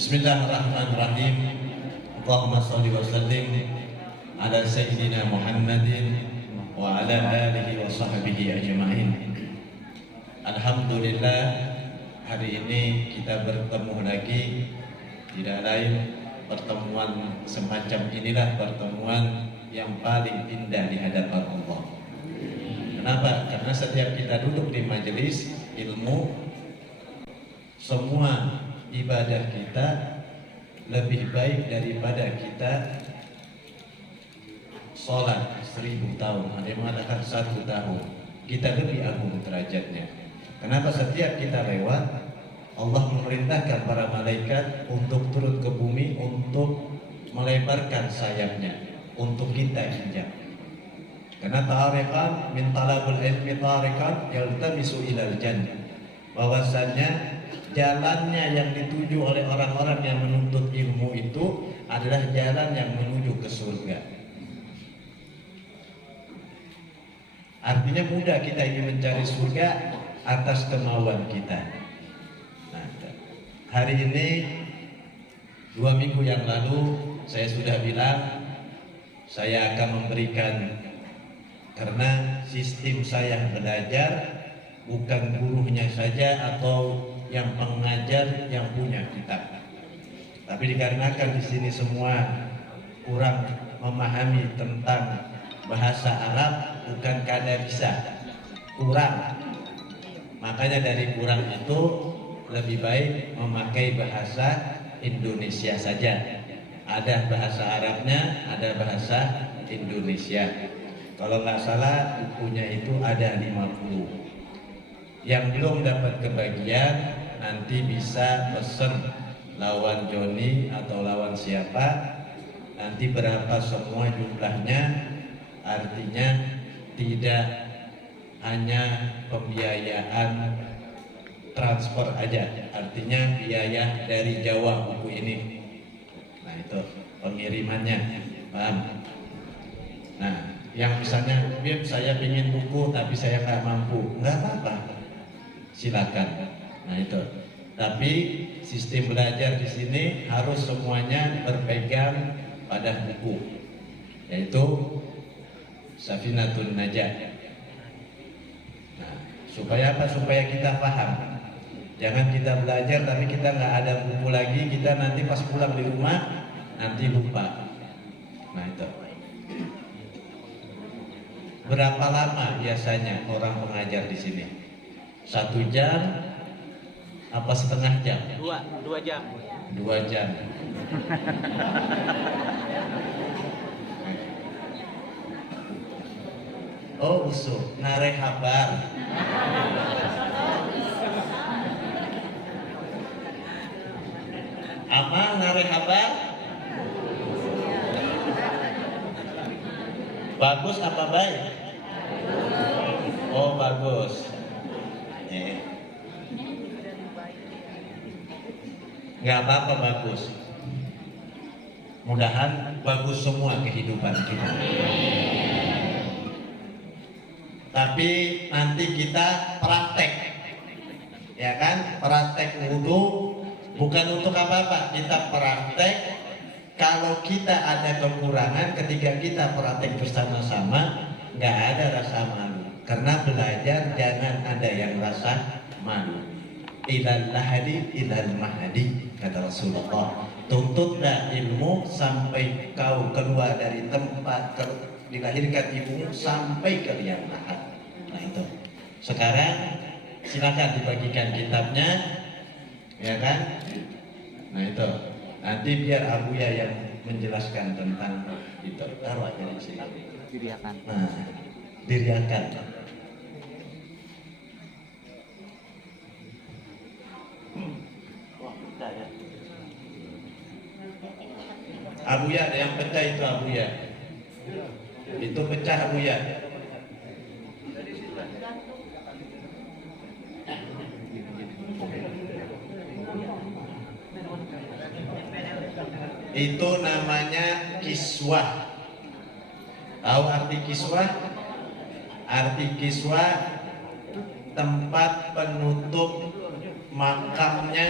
Bismillahirrahmanirrahim. Allahumma sholli wa sallim ala sayyidina Muhammadin wa ala alihi wa sahbihi ajma'in. Alhamdulillah, hari ini kita bertemu lagi. Tidak lain, pertemuan semacam inilah pertemuan yang paling indah di hadapan Allah. Kenapa? Karena setiap kita duduk di majelis ilmu, semua ibadah kita lebih baik daripada kita sholat 1000 tahun. Ada yang mengatakan 1 tahun. Kita lebih agung derajatnya. Kenapa? Setiap kita lewat, Allah memerintahkan para malaikat untuk turun ke bumi, untuk melebarkan sayapnya, untuk kita injak. Karena tariqan min talabul ilmi tariqan yaltamisu ilal jannah. Bahwasannya jalannya yang dituju oleh orang-orang yang menuntut ilmu itu adalah jalan yang menuju ke surga. Artinya mudah kita ingin mencari surga atas kemauan kita. Nah, hari ini 2 minggu yang lalu saya sudah bilang saya akan memberikan, karena sistem saya belajar bukan gurunya saja atau yang pengajar yang punya kitab, tapi dikarenakan di sini semua kurang memahami tentang bahasa Arab, bukan kada bisa, kurang. Makanya dari kurang itu lebih baik memakai bahasa Indonesia saja. Ada bahasa Arabnya, ada bahasa Indonesia. Kalau nggak salah bukunya itu ada 50. Yang belum dapat kebagian nanti bisa pesen lawan Joni atau lawan siapa, nanti berapa semua jumlahnya. Artinya tidak hanya pembiayaan transport aja, artinya biaya dari Jawa buku ini. Nah itu pengirimannya, paham? Nah yang misalnya, Bib saya ingin buku tapi saya nggak mampu, nggak apa-apa, silakan. Nah itu. Tapi sistem belajar di sini harus semuanya berpegang pada buku, yaitu Safinatun Najah. Nah, supaya apa? Supaya kita paham. Jangan kita belajar tapi kita nggak ada buku lagi, kita nanti pas pulang di rumah nanti lupa. Nah itu. Berapa lama biasanya orang mengajar di sini? 1 jam apa setengah jam? 2 jam. 2 jam. Oh usul, nare habar. Amal nare habar. Bagus apa baik? Oh bagus. Nggak apa-apa, bagus. Mudahan bagus semua kehidupan kita. Tapi nanti kita praktek, ya kan? Praktek wudhu bukan untuk apa-apa, kita praktek. Kalau kita ada kekurangan ketika kita praktek bersama-sama, nggak ada rasa malu. Karena belajar jangan ada yang rasa malu. Ilal lahadi ilal mahadi, kata Rasulullah. Tuntutlah ilmu sampai kau keluar dari tempat dilahirkan ibumu sampai ke liang lahat. Nah itu. Sekarang silakan dibagikan kitabnya, ya kan? Nah itu. Nanti biar Abuya yang menjelaskan tentang itu. Taruh aja di sini. Diriakan. Nah, diriakan. Abuya ada yang pecah itu Abuya. Itu pecah Abuya. Itu namanya kiswah. Tahu arti kiswah? Arti kiswah tempat penutup makamnya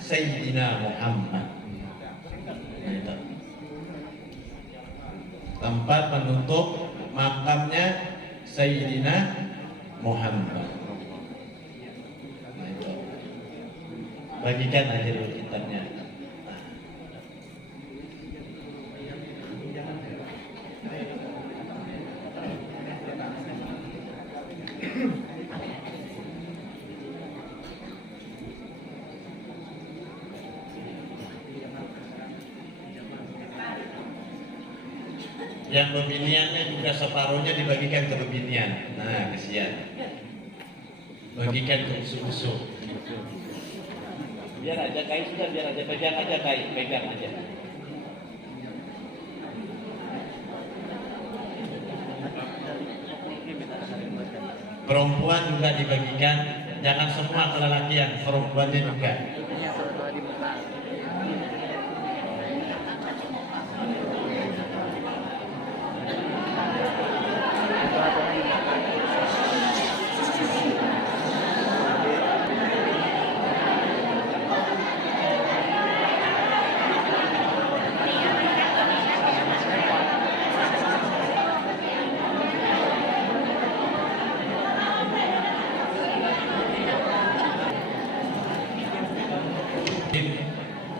Sayyidina Muhammad. tempat menutup makamnya Sayyidina Muhammad. Nah, itu. Bagikan aja dulu kitabnya. Yang bebiniannya juga separuhnya dibagikan ke bebinian. Nah, kesian. Bagikan ke usul-usul. Biar aja kai sudah, biar aja pegang aja kai, pegang aja. Perempuan juga dibagikan, jangan semua kelelakian, perempuannya juga.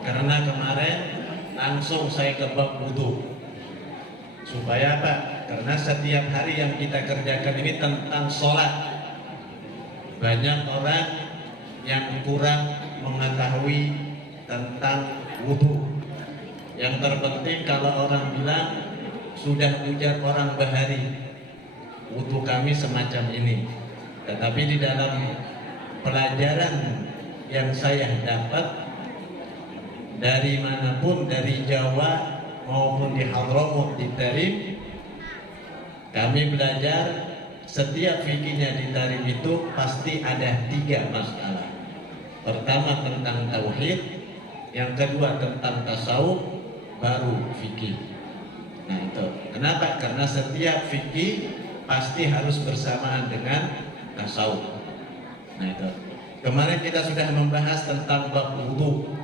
Karena kemarin langsung saya ke bab wudu. Supaya apa? Karena setiap hari yang kita kerjakan ini tentang sholat. Banyak orang yang kurang mengetahui tentang wudu. Yang terpenting kalau orang bilang sudah ujar orang bahari, wudu kami semacam ini. Tetapi di dalam pelajaran yang saya dapat dari manapun, dari Jawa maupun di Hadramaut, di Tarim, kami belajar setiap fikihnya di Tarim itu pasti ada 3 masalah. Pertama tentang tauhid, yang kedua tentang tasawuf, baru fikih. Nah itu, kenapa? Karena setiap fikih pasti harus bersamaan dengan tasawuf. Nah itu, kemarin kita sudah membahas tentang bab wudu.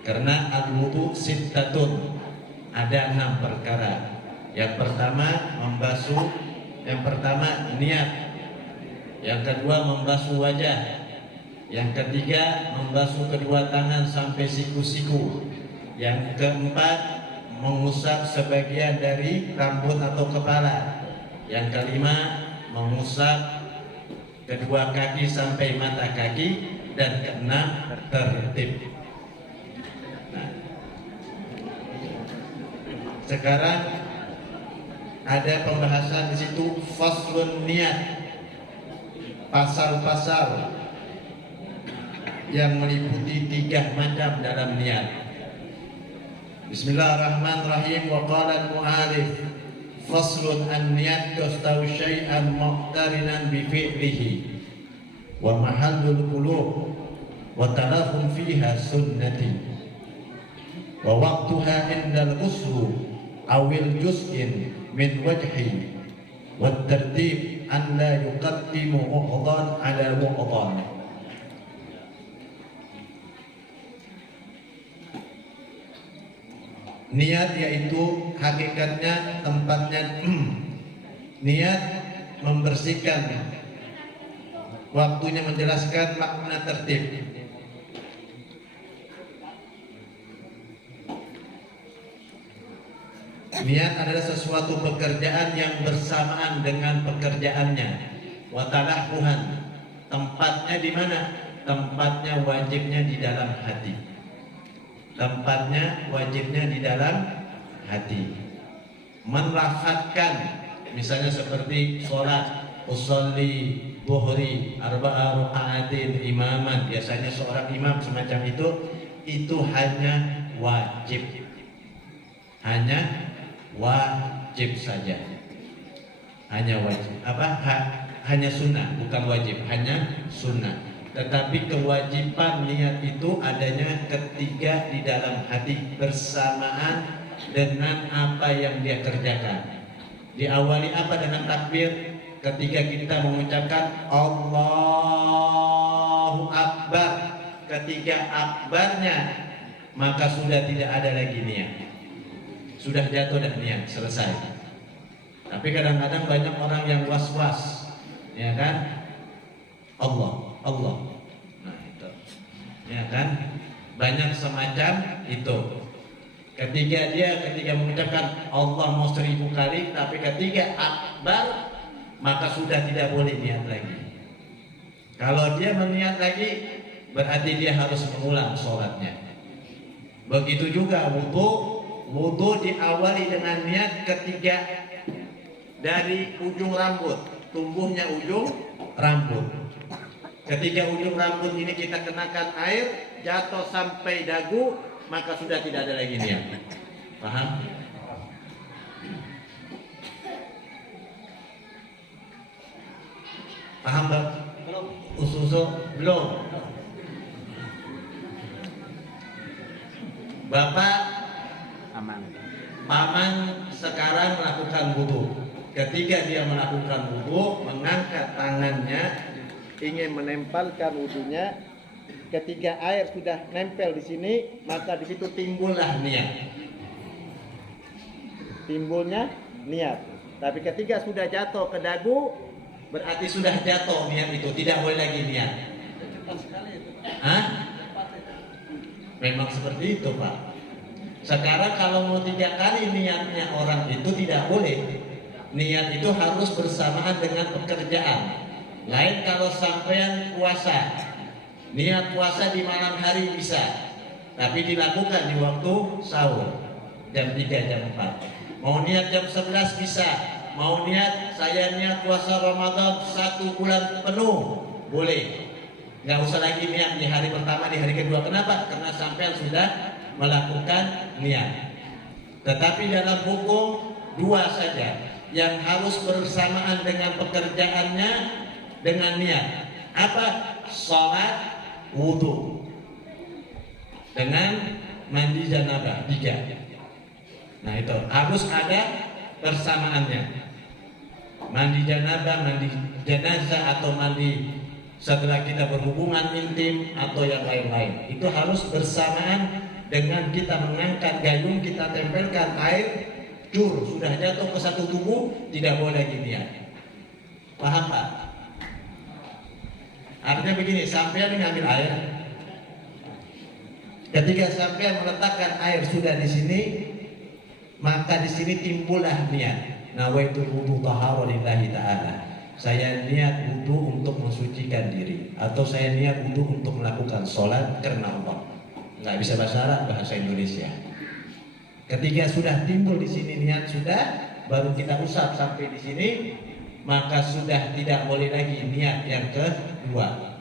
Karena al-wudu sittatun, ada 6 perkara. Yang pertama membasuh, yang pertama niat. Yang kedua membasuh wajah. Yang ketiga membasuh kedua tangan sampai siku-siku. Yang keempat mengusap sebagian dari rambut atau kepala. Yang kelima mengusap kedua kaki sampai mata kaki. Dan keenam tertib. Sekarang ada pembahasan di situ faslun niat, pasal-pasal yang meliputi 3 macam dalam niat. Bismillahirrahmanirrahim. Wa qala al-mu'alif faslun an-niyat tustawi syai'an muqtarinan bi fi'lihi wa mahallul qulub wa talafun fiha sunnati wa waqtuha indal usru awil juz'in min wajhi wa tertib an la yuqaddimu uqdan ala uqdan. Niat yaitu hakikatnya tempatnya niat membersihkan, waktunya menjelaskan makna tertib. Niat adalah sesuatu pekerjaan yang bersamaan dengan pekerjaannya. Watalahuhan, tempatnya di mana? Tempatnya wajibnya di dalam hati. Tempatnya wajibnya di dalam hati. Menlafadzkan, misalnya seperti sholat, usolli buhri arba'a raka'atin imaman. Biasanya seorang imam semacam itu hanya wajib. Hanya wajib saja, hanya wajib. Hanya sunnah, bukan wajib, hanya sunnah. Tetapi kewajiban niat itu adanya ketika di dalam hati bersamaan dengan apa yang dia kerjakan. Diawali apa? Dengan takbir. Ketika kita mengucapkan Allahu Akbar, ketika akbarnya maka sudah tidak ada lagi niat. sudah jatuh dan niat selesai. Tapi kadang-kadang banyak orang yang was-was, ya kan? Allah, Allah. Nah itu, ya kan? Banyak semacam itu. Ketika mengucapkan Allah mau 1000 kali, tapi ketika akbar maka sudah tidak boleh niat lagi. Kalau dia meniat lagi, berarti dia harus mengulang sholatnya. Begitu juga wudu. Wudu diawali dengan niat ketika dari ujung rambut, tumbuhnya ujung rambut. Ketika ujung rambut ini kita kenakan air, jatuh sampai dagu, maka sudah tidak ada lagi niat. Paham? Paham, Bang? Belum. Usul belum. Bapak paman sekarang melakukan wudu. Ketika dia melakukan wudu, mengangkat tangannya ingin menempelkan wudunya. Ketika air sudah nempel di sini, maka di situ timbullah niat. Timbulnya niat. Tapi ketika sudah jatuh ke dagu, berarti sudah jatuh niat itu, tidak boleh lagi niat. Hah? Memang seperti itu, Pak. Sekarang kalau mau 3 kali niatnya orang itu tidak boleh. Niat itu harus bersamaan dengan pekerjaan. Lain kalau sampean puasa, niat puasa di malam hari bisa, tapi dilakukan di waktu sahur jam 3, jam 4. Mau niat jam 11 bisa. Mau niat saya niat puasa Ramadan 1 bulan penuh, boleh. Nggak usah lagi niat di hari pertama, di hari kedua. Kenapa? Karena sampean sudah melakukan niat. Tetapi dalam hukum 2 saja yang harus bersamaan dengan pekerjaannya, dengan niat. Apa? Salat, wudu, dengan mandi janabah 3. Nah itu harus ada persamaannya. Mandi janabah, mandi jenazah, atau mandi setelah kita berhubungan intim atau yang lain-lain, itu harus bersamaan dengan kita mengangkat gayung, kita tempelkan air, cur, sudah jatuh ke satu tubuh, tidak boleh lagi niat. Paham, Pak? Artinya begini, sampean ngambil air, ketika sampean meletakkan air sudah di sini, maka di sini timbullah niat. Nawaitul wudu tahara lillahi ta'ala. Saya niat wudu untuk mensucikan diri, atau saya niat wudu untuk melakukan sholat karena Allah. Nggak bisa bahasa Arab, bahasa Indonesia. Ketika sudah timbul di sini niat sudah, baru kita usap sampai di sini, maka sudah tidak boleh lagi niat yang kedua.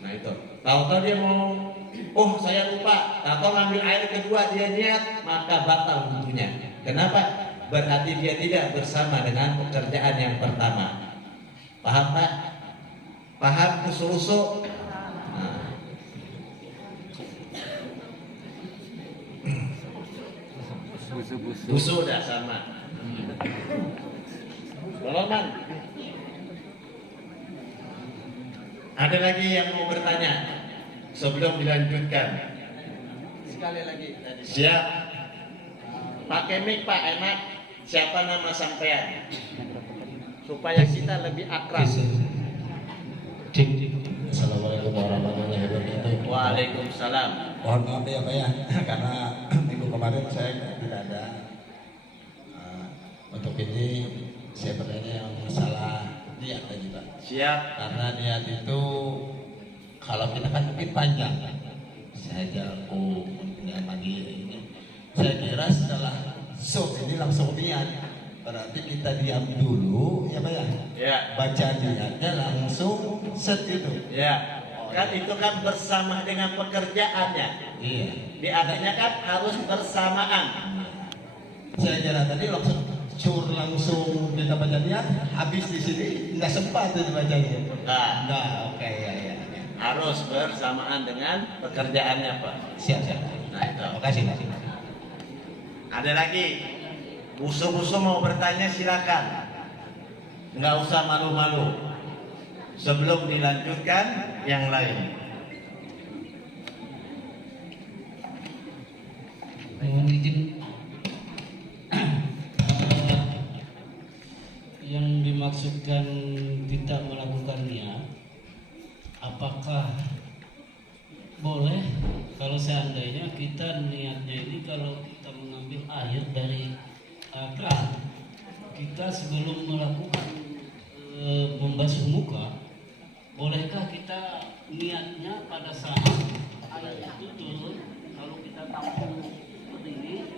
Nah itu. Tahu-tahu dia mau, oh saya lupa, atau ngambil air kedua dia niat, maka batal wudunya. Kenapa? Berarti dia tidak bersama dengan pekerjaan yang pertama. Paham, Pak? Paham usul-usul? Nah. Busu dah sama. Golongan. Ada lagi yang mau bertanya sebelum dilanjutkan? Sekali lagi. Siap. Pakai mic, Pak, enak. Siapa nama sampean? Supaya kita lebih akrab. Assalamualaikum warahmatullahi wabarakatuh. Waalaikumsalam. Mohon maaf ya Pak ya, karena minggu kemarin saya tidak ada. Untuk ini saya bertanya masalah niat tadi Pak. Siap. Karena niat itu kalau kita kan mungkin panjang. Saya jago mandi ini. Saya kira setelah ini langsung niat. Berarti kita diam dulu ya Pak ya. Ya. Baca niatnya langsung set itu. Ya. Kan itu kan bersama dengan pekerjaannya. Iya. Di artinya kan harus bersamaan. Saya kira tadi langsung kita baca niat, habis di sini nggak sempat itu bacanya. Nah, oke ya. Harus bersamaan dengan pekerjaannya, Pak. Siap. Nah itu. Terima kasih. Ada lagi? Busu-busu mau bertanya silakan. Nggak usah malu-malu. Sebelum dilanjutkan yang lain. Mohon izin dimaksudkan tidak melakukan niat, apakah boleh kalau seandainya kita niatnya ini kalau kita mengambil air dari keran, kita sebelum melakukan membasuh muka, bolehkah kita niatnya pada saat air itu turun, kalau kita tampung seperti ini,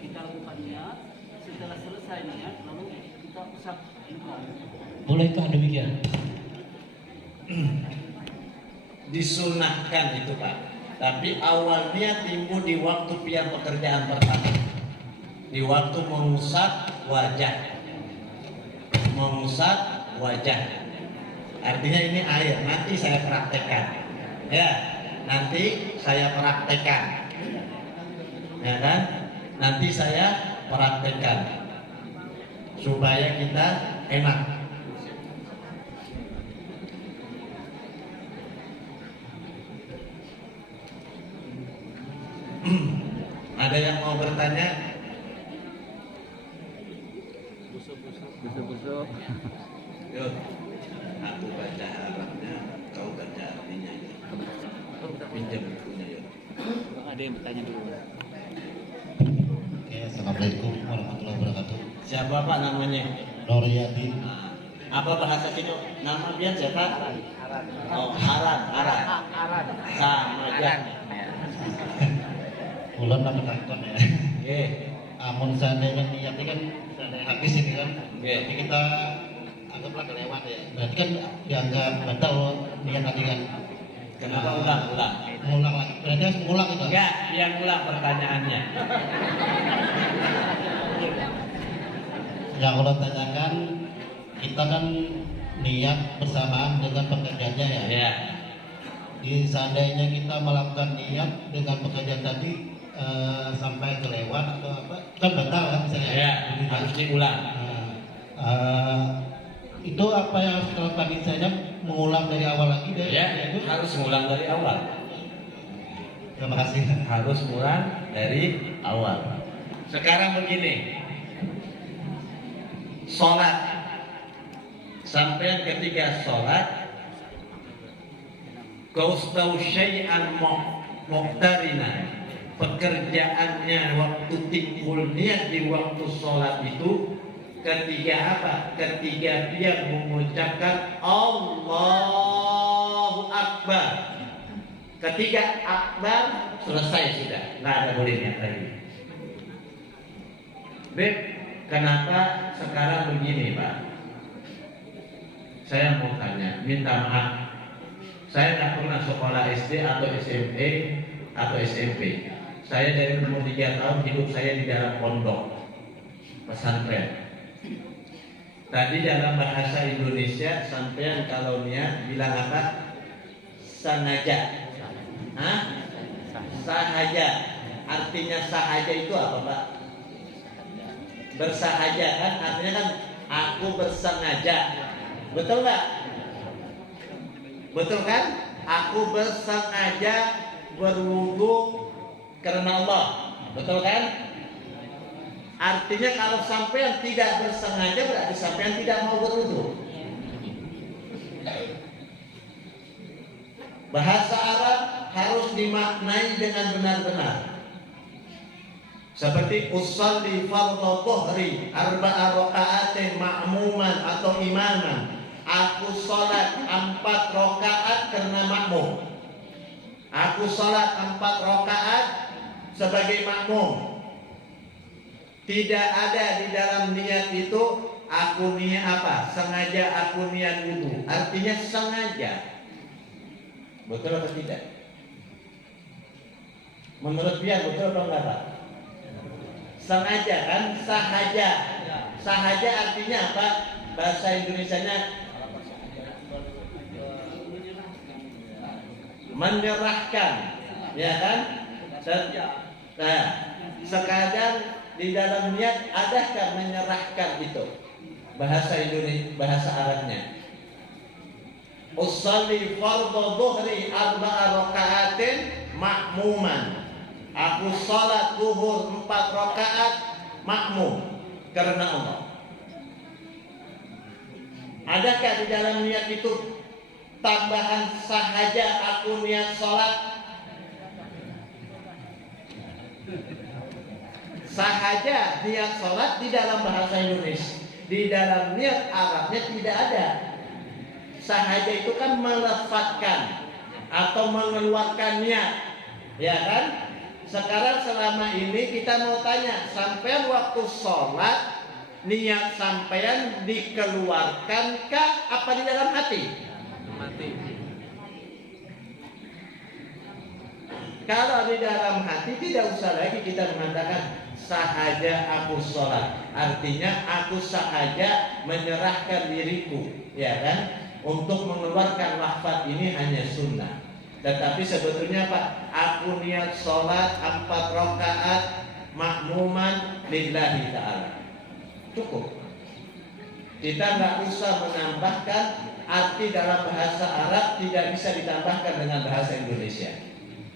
kita lakukan niat, setelah selesai niat lalu kita usap muka. Bolehkah demikian? Disunahkan itu Pak, tapi awalnya timbul di waktu pian pekerjaan pertama, di waktu mengusap wajah. Artinya ini air, nanti saya praktekkan ya, nanti saya praktekkan ya kan, nanti saya praktekkan supaya kita enak. Ada yang mau bertanya? Busuk-busuk. Yuk, aku baca Arabnya, kau baca artinya. Pinjam bukunya yuk. Ada yang bertanya dulu. Oke, assalamualaikum warahmatullahi wabarakatuh. Siapa Pak namanya? Noryadi. Apa bahasa Cina? Nama dia siapa? Oh, Aran. Sama aja. Ulan nama takon ya. Oke. Amun seandainya niat ini kan seandainya habis ini kan, Oke. tapi kita anggaplah kelewat ya. Berarti kan dianggap batal niat tadi kan. Kenapa ulang? Mengulang lagi. Berarti harus mengulang itu. Enggak, yang ulang pertanyaannya. Yang Allah tanyakan, kita kan niat bersamaan dengan pekerjaannya ya. Ya. Di seandainya kita melakukan niat dengan pekerjaan tadi sampai kelewat atau apa, kan batal kan misalnya. Ya, Jadi, harus diulang. itu apa yang harus dilakukan misalnya mengulang dari awal lagi dari Ya, itu? harus ngulang dari awal. Terima kasih. Harus ngulang dari awal. Sekarang begini. Sholat. Sampai ketika sholat, kau tahu syai'an muqtarina, pekerjaannya waktu timbul niat di waktu sholat itu ketika apa? Ketika dia mengucapkan Allahu Akbar. Ketika Akbar selesai sudah, nggak ada boleh niat lagi. Beb, kenapa sekarang begini Pak? Saya mau tanya, minta maaf. Saya tidak pernah sekolah SD atau SMP atau SMP. Saya dari umur 3 tahun hidup saya di dalam pondok pesantren. Tadi dalam bahasa Indonesia sampean kalau niat bilang apa? Sengaja. Hah? Sahaja. Artinya sahaja itu apa Pak? Bersahaja kan? Artinya kan aku bersengaja. Betul nggak? Betul kan? Aku bersengaja berwudu karena Allah. Betul kan? Artinya kalau sampean tidak bersengaja berarti sampean tidak mau berwudu. Bahasa Arab harus dimaknai dengan benar-benar. Seperti usalli fardhu dhuhri arba'a raka'atin ma'muman atau imaman. Aku sholat 4 rakaat karena makmum. Aku sholat 4 rakaat sebagai makmum. Tidak ada di dalam niat itu aku niat apa? Sengaja aku niat wudu. Artinya sengaja. Betul atau tidak? Menurut dia betul atau enggak Pak? Sengaja kan? Sahaja. Sahaja artinya apa? Bahasa Indonesianya menyerahkan, ya kan? Nah, sekadang di dalam niat adakah menyerahkan itu? Bahasa Indonesia, bahasa Arabnya. Usalli fardhu dhuhri 4 raka'atin ma'muman. Aku salat zuhur 4 rakaat makmum karena Allah. Adakah di dalam niat itu tambahan sahaja aku niat sholat? Sahaja niat sholat di dalam bahasa Indonesia, di dalam niat Arabnya tidak ada. Sahaja itu kan melefatkan atau mengeluarkan niat, ya kan? Sekarang selama ini kita mau tanya, sampean waktu sholat niat sampean dikeluarkankah apa di dalam hati? Mati. Kalau di dalam hati tidak usah lagi kita mengatakan sahaja aku sholat. Artinya aku sahaja menyerahkan diriku, ya kan? Untuk mengeluarkan lafaz ini hanya sunnah. Tetapi sebetulnya Pak, aku niat sholat 4 rakaat makmuman lillahi ta'ala. Cukup. Kita nggak usah menambahkan arti dalam bahasa Arab, tidak bisa ditambahkan dengan bahasa Indonesia.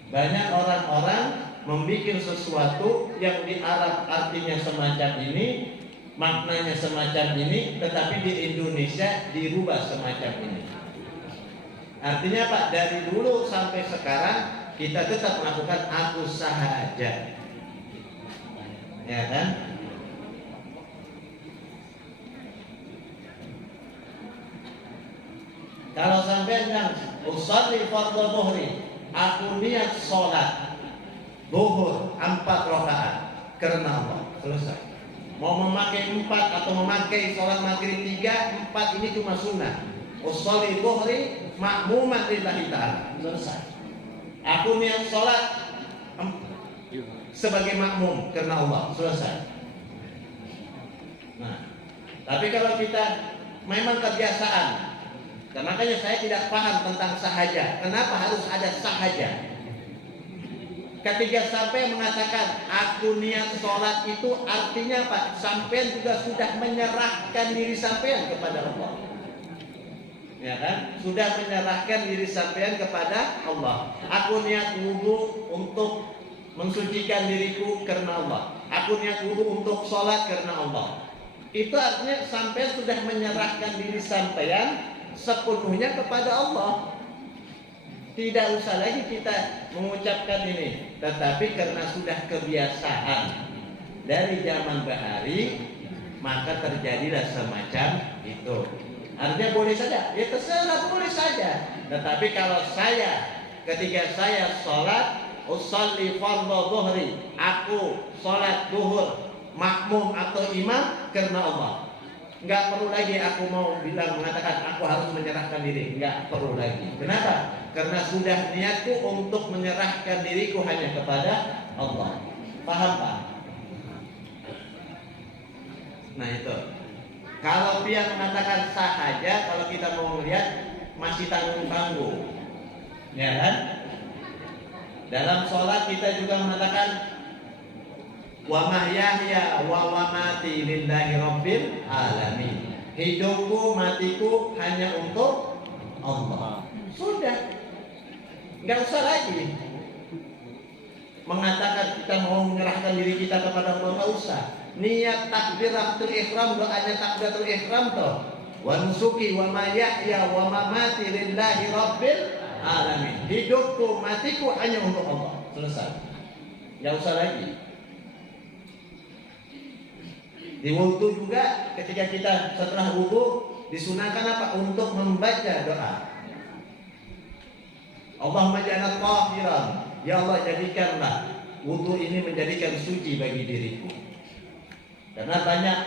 Banyak orang-orang membuat sesuatu yang di Arab artinya semacam ini, maknanya semacam ini, tetapi di Indonesia dirubah semacam ini. Artinya Pak, dari dulu sampai sekarang kita tetap melakukan aku sahaja, ya kan? Kalau sampai yang usolli fardhu dhuhri, aku niat sholat zuhur 4 rakaat karena Allah, selesai. Mau memakai 4 atau memakai sholat maghrib 3, 4 ini cuma sunnah. Usolli dhuhri makmuman lillahi ta'ala, selesai. Aku niat sholat sebagai makmum karena Allah, selesai. Nah, tapi kalau kita memang kebiasaan, dan makanya saya tidak paham tentang sahaja. Kenapa harus ada sahaja? Ketika sampai mengatakan aku niat sholat itu artinya Pak, sampean juga sudah menyerahkan diri sampean kepada Allah, ya kan? Sudah menyerahkan diri sampean kepada Allah. Aku niat wudu untuk mensucikan diriku karena Allah. Aku niat wudu untuk sholat karena Allah. Itu artinya sampean sudah menyerahkan diri sampean sepenuhnya kepada Allah. Tidak usah lagi kita mengucapkan ini, tetapi karena sudah kebiasaan dari zaman bahari, maka terjadilah semacam itu. Artinya boleh saja, ya terserah, boleh saja. Tetapi kalau saya, ketika saya sholat, usolli fardhu dhuhri, aku sholat duhur makmum atau imam karena Allah. Enggak perlu lagi aku mau bilang mengatakan aku harus menyerahkan diri, enggak perlu lagi. Kenapa? Karena sudah niatku untuk menyerahkan diriku hanya kepada Allah. Paham Pak? Nah itu. Kalau dia mengatakan sahaja, kalau kita mau melihat masih tanggung-tanggung, ya kan? Dalam sholat kita juga mengatakan wa mahyaya wa mamati lillahi rabbil alamin. Hidupku, matiku hanya untuk Allah. Sudah, nggak usah lagi mengatakan kita mau menyerahkan diri kita kepada Allah, nggak usah. Niat takbiratul ihram, doanya takbiratul ihram toh. Wa nusuki wa mahyaya wa mamati lillahi rabbil alamin. Hidupku, matiku hanya untuk Allah. Selesai. Nggak usah lagi. Di wudu juga ketika kita setelah wudu disunahkan apa? Untuk membaca doa. Allahumma ja'alna tahiran. Ya Allah, jadikanlah wudu ini menjadikan suci bagi diriku. Karena banyak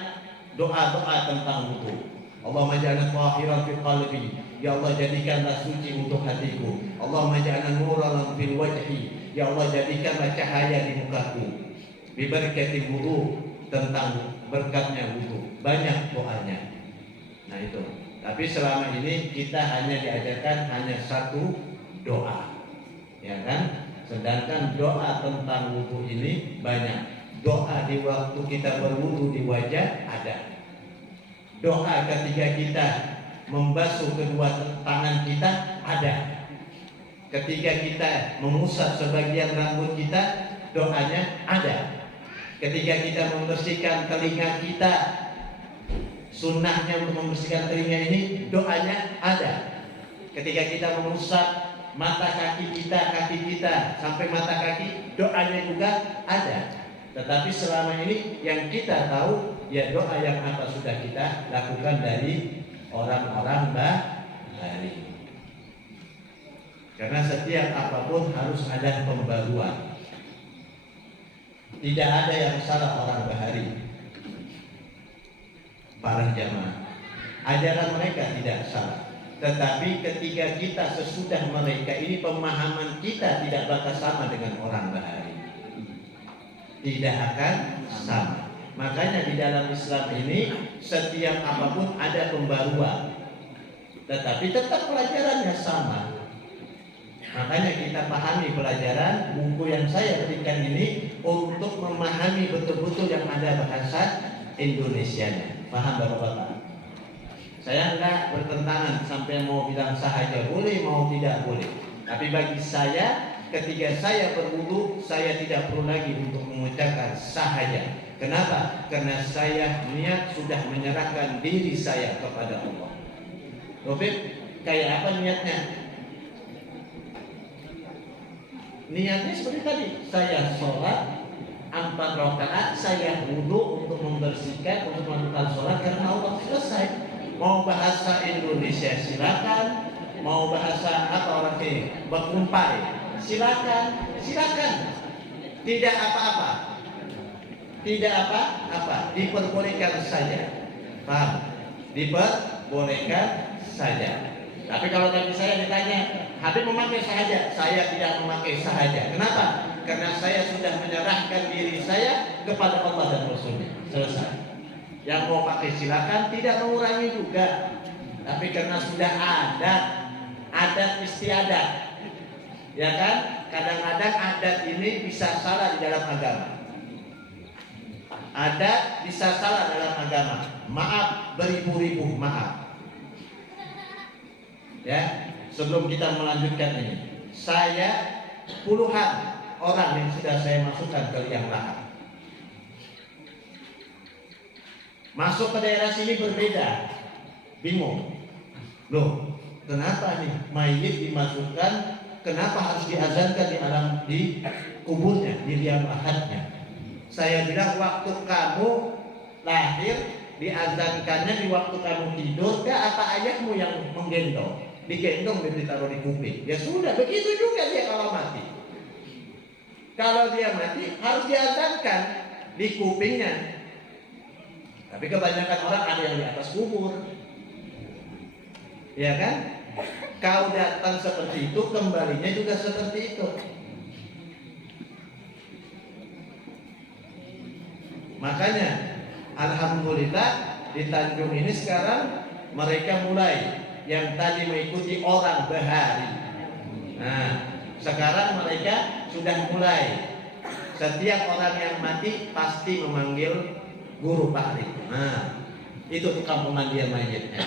doa-doa tentang wudu. Allahumma ja'alna tahiran fi qalbi. Ya Allah, jadikanlah suci untuk hatiku. Allahumma ja'alna nuran fil wajhi. Ya Allah, jadikanlah cahaya di mukaku. Bi barakati wudu, tentang berkatnya wudu, banyak doanya. Nah itu. Tapi selama ini kita hanya diajarkan hanya satu doa, ya kan? Sedangkan doa tentang wudu ini banyak. Doa di waktu kita berwudu di wajah ada. Doa ketika kita membasuh kedua tangan kita ada. Ketika kita mengusap sebagian rambut kita, doanya ada. Ketika kita membersihkan telinga kita Sunnahnya untuk membersihkan telinga ini, doanya ada. Ketika kita mengusap mata kaki kita sampai mata kaki, doanya juga ada. Tetapi selama ini yang kita tahu ya doa yang apa sudah kita lakukan dari orang-orang bahari. Karena setiap apapun harus ada pembaruan. Tidak ada yang salah orang bahari, para jamaah. Ajaran mereka tidak salah. Tetapi ketika kita sesudah mereka ini, pemahaman kita tidak bakal sama dengan orang bahari. Tidak akan sama. Makanya di dalam Islam ini setiap apapun ada pembaruan, tetapi tetap pelajarannya sama. Makanya kita pahami pelajaran buku yang saya berikan ini untuk memahami betul-betul yang ada bahasa Indonesianya. Paham Bapak-bapak? Saya enggak bertentangan sampai mau bilang sahaja boleh, mau tidak boleh. Tapi bagi saya, ketika saya berwudu, saya tidak perlu lagi untuk mengucapkan sahaja. Kenapa? Karena saya niat sudah menyerahkan diri saya kepada Allah. Robert, kayak apa niatnya? Niatnya seperti tadi, saya sholat 4 rakaat, saya wudu untuk membersihkan, untuk melakukan sholat karena Allah selesai. Mau bahasa Indonesia silakan, mau bahasa apa orang ini berkumpai silakan, silakan. Tidak apa-apa, tidak apa-apa, diperbolehkan saja. Paham? Diperbolehkan saja. Tapi kalau tadi saya ditanya, Habib memakai sahaja, saya tidak memakai sahaja. Kenapa? Karena saya sudah menyerahkan diri saya kepada Allah dan Rasulnya. Selesai. Yang mau pakai silakan, tidak mengurangi juga. Tapi karena sudah adat istiadat, ya kan? Kadang-kadang adat ini bisa salah di dalam agama. Adat bisa salah dalam agama. Maaf, beribu-ribu maaf. Ya, sebelum kita melanjutkan ini, saya puluhan orang yang sudah saya masukkan ke liang lahat. Masuk ke daerah sini berbeda, bingung. Loh, kenapa nih mayit dimasukkan? Kenapa harus diazankan di alam di kuburnya, di liang lahatnya? Saya bilang waktu kamu lahir diazankannya di waktu kamu tidur, apa ayahmu yang menggendong? Digendong dan ditaruh di kuping. Ya sudah, begitu juga dia kalau mati. Kalau dia mati harus diazankan di kupingnya. Tapi kebanyakan orang ada yang di atas kubur, ya kan? Kau datang seperti itu, kembalinya juga seperti itu. Makanya, alhamdulillah di Tanjung ini sekarang mereka mulai yang tadi mengikuti orang bahari. Nah, sekarang mereka sudah mulai. Setiap orang yang mati pasti memanggil guru Pak. Nah, itu tukang pemandian mayitnya.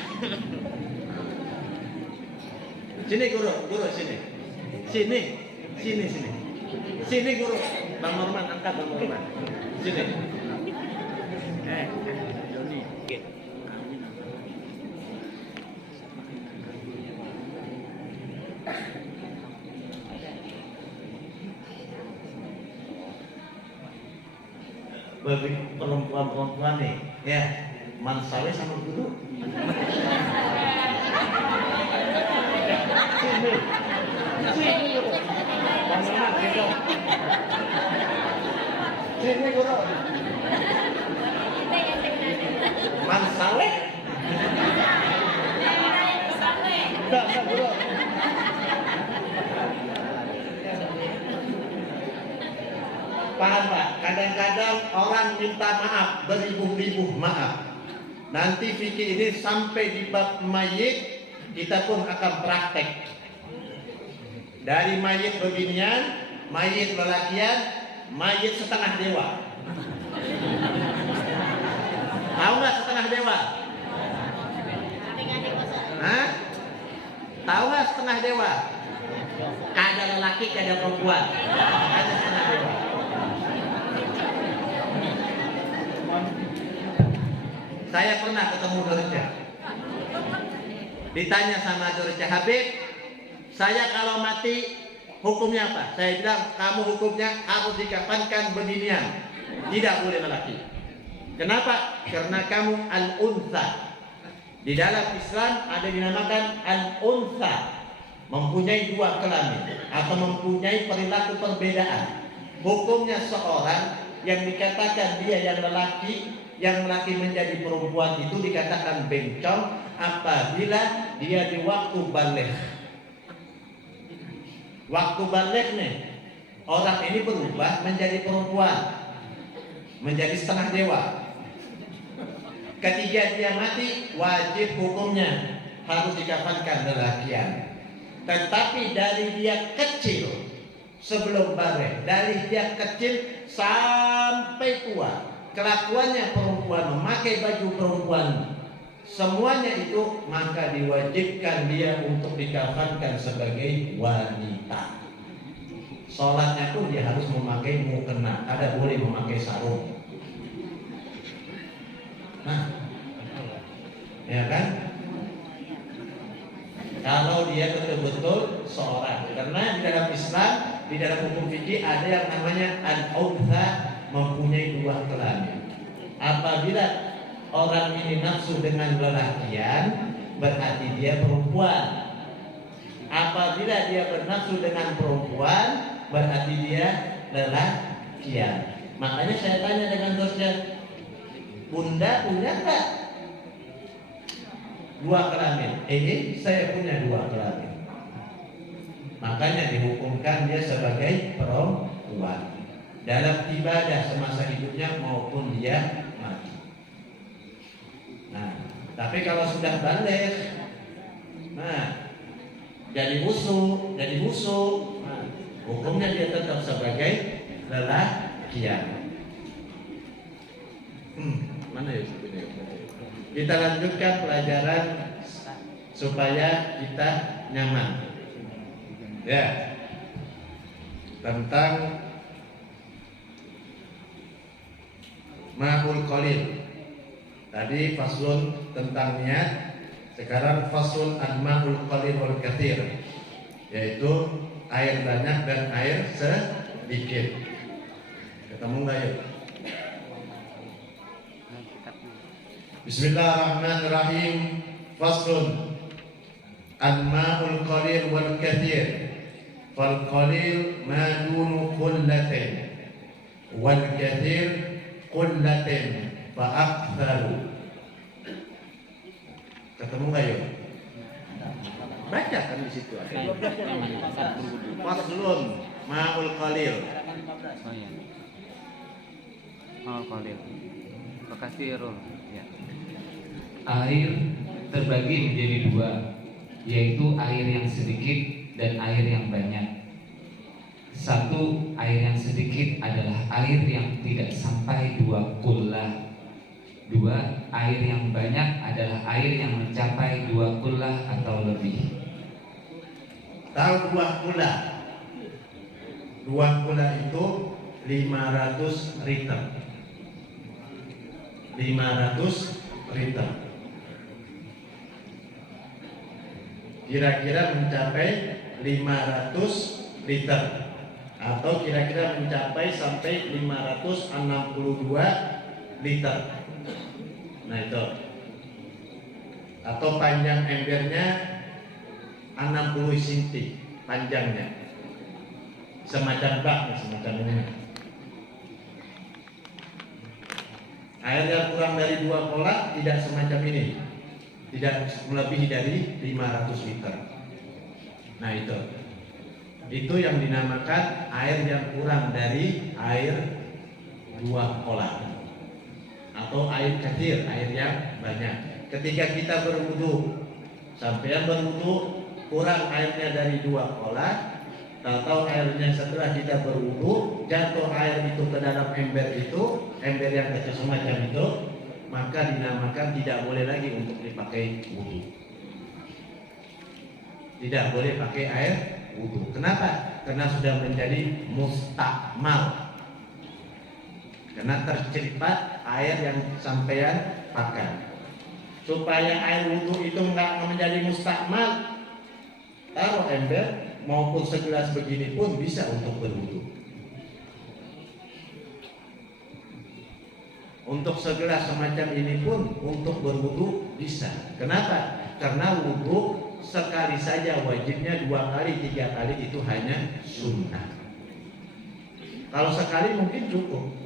Sini guru sini. Sini guru. Bang Norman, angkat Bang Norman. Sini. Joni. Oke. Bagi perempuan-perempuan nih, ya, mansawe sama guru. Sini guru. Bang Norman, gendong. Sini guru. Mansawe. Enggak guru. Paham Pak? Kadang-kadang orang minta maaf, beribu-ribu maaf. Nanti fikih ini sampai di bab mayit, kita pun akan praktek. Dari mayit beginian, mayit lelakian, mayit setengah dewa. Tahu nggak setengah dewa? Hah? Tahu nggak setengah dewa? Ada lelaki, ada perempuan. Ada setengah dewa. Saya pernah ketemu Dorce. Ditanya sama Dorce, Habib, saya kalau mati hukumnya apa? Saya bilang, kamu hukumnya harus dikafankan beginian, tidak boleh lelaki. Kenapa? Karena kamu al-untha. Di dalam Islam ada dinamakan al-untha, mempunyai dua kelamin atau mempunyai perilaku perbedaan. Hukumnya seorang yang dikatakan dia yang lelaki menjadi perempuan itu dikatakan bencong apabila dia di waktu balik. Waktu balik nih, orang ini berubah menjadi perempuan, menjadi setengah dewa. Ketika dia mati, wajib hukumnya harus dikafankan lelakian. Tetapi dari dia kecil sebelum balik, dari dia kecil sampai tua, kelakuannya perempuan, memakai baju perempuan, semuanya itu, maka diwajibkan dia untuk dikafankan sebagai wanita. Sholatnya pun dia harus memakai mukena, ada boleh memakai sarung. Nah, ya kan? Kalau dia betul-betul seorang, karena di dalam Islam, di dalam hukum fikih ada yang namanya al-untha, mempunyai dua kelamin. Apabila orang ini nafsu dengan lelakian, berarti dia perempuan. Apabila dia bernafsu dengan perempuan, berarti dia lelakian. Makanya saya tanya dengan dosen, Bunda punya enggak dua kelamin? Saya punya dua kelamin. Makanya dihukumkan dia sebagai perempuan dalam ibadah semasa hidupnya maupun dia mati. Nah, tapi kalau sudah balik, nah jadi musuh, nah, hukumnya dia tetap sebagai lelakian. Mana ya? Kita lanjutkan pelajaran supaya kita nyaman. Ya, tentang ma'ul qalil. Tadi faslun tentang niat, sekarang faslun an-ma'ul qalil wal katsir, yaitu air banyak dan air sedikit. Ketemu nggak ya? Bismillahirrahmanirrahim. Faslun an-ma'ul qalil wal katsir. Fal qalil ma dunu qullatin wal katsir qullatin fa aktsaru. Ketemu nggak ya? Baca kan di situ ada. Faslun ma'ul qalil. Oh iya. Oh, qalil. Katsirun. Ya. Air terbagi menjadi dua, yaitu air yang sedikit dan air yang banyak. Satu, air yang sedikit adalah air yang tidak sampai 2 kullah. Dua, air yang banyak adalah air yang mencapai 2 kullah atau lebih. Tahu 2 kullah? 2 kullah itu 500 liter. 500 liter. Kira-kira mencapai 500 liter atau kira-kira mencapai sampai 562 liter. Nah itu. Atau panjang embernya 60 cm panjangnya. Semacam bak, semacam ini. Air yang kurang dari 2 kolak tidak semacam ini. Tidak melebihi dari 500 liter. Nah itu yang dinamakan air yang kurang dari air 2 kolak atau air katsir, air yang banyak. Ketika kita berwudu, sampai berwudu kurang airnya dari 2 kolak, atau airnya setelah kita berwudu jatuh air itu ke dalam ember itu, ember yang kecil semacam itu, maka dinamakan tidak boleh lagi untuk dipakai wudu. Tidak boleh pakai air wudu. Kenapa? Karena sudah menjadi mustakmal. karena tercepat air yang sampean pakai. Supaya air wudhu itu nggak menjadi mustakmal, taruh ember maupun segelas begini pun bisa untuk berwudhu. Untuk segelas semacam ini pun untuk berwudhu bisa. Kenapa? Karena wudhu sekali saja, wajibnya 2 kali, 3 kali itu hanya sunnah. Kalau sekali mungkin cukup.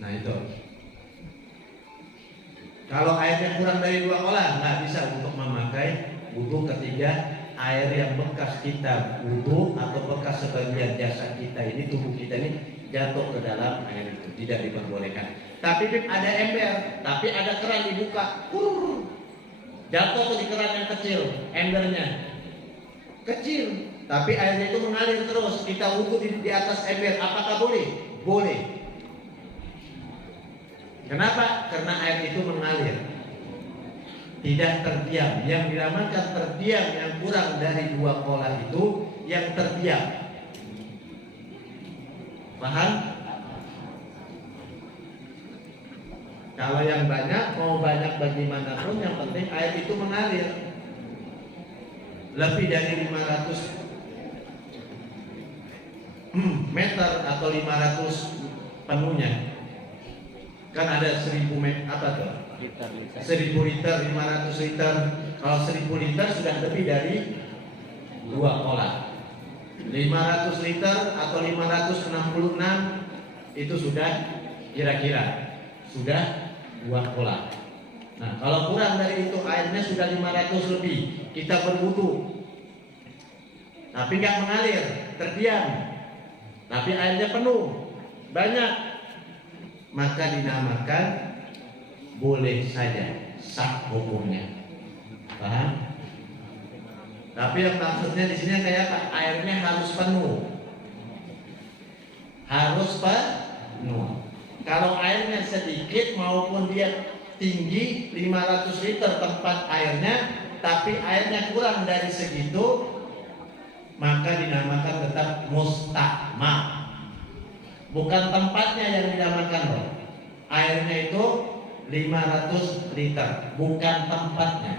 Nah itu. Kalau airnya kurang dari 2 kolah, nggak bisa untuk memakai wudhu ketika air yang bekas kita wudhu atau bekas sebagian jasad kita ini, tubuh kita ini jatuh ke dalam air itu, tidak diperbolehkan. Tapi ada ember, tapi ada keran dibuka, jatuh di keran yang kecil, embernya kecil, tapi airnya itu mengalir terus. Kita wudhu di atas ember, apakah boleh? Boleh. Kenapa? Karena air itu mengalir, tidak terdiam. Yang dinamakan terdiam yang kurang dari 2 kolah itu yang terdiam. Paham? Kalau yang banyak, mau banyak bagaimanapun, yang penting air itu mengalir. Lebih dari 500 meter atau 500 penuhnya. Kan ada 1000 meter, apa tuh? 1000 liter, 500 liter. Kalau 1000 liter sudah lebih dari 2 kolah. 500 liter atau 566 itu sudah kira-kira sudah 2 kolah. Nah, kalau kurang dari itu, airnya sudah 500 lebih, kita berwudu, tapi nggak mengalir, terdiam, tapi airnya penuh, banyak, maka dinamakan boleh saja, sah hukumnya. Paham? Tapi yang maksudnya di sini kayak apa? Airnya harus penuh, harus penuh. Kalau airnya sedikit maupun dia tinggi 500 liter tempat airnya, tapi airnya kurang dari segitu, maka dinamakan tetap mustakmal. Bukan tempatnya yang dinamakan loh. Airnya itu 500 liter, bukan tempatnya.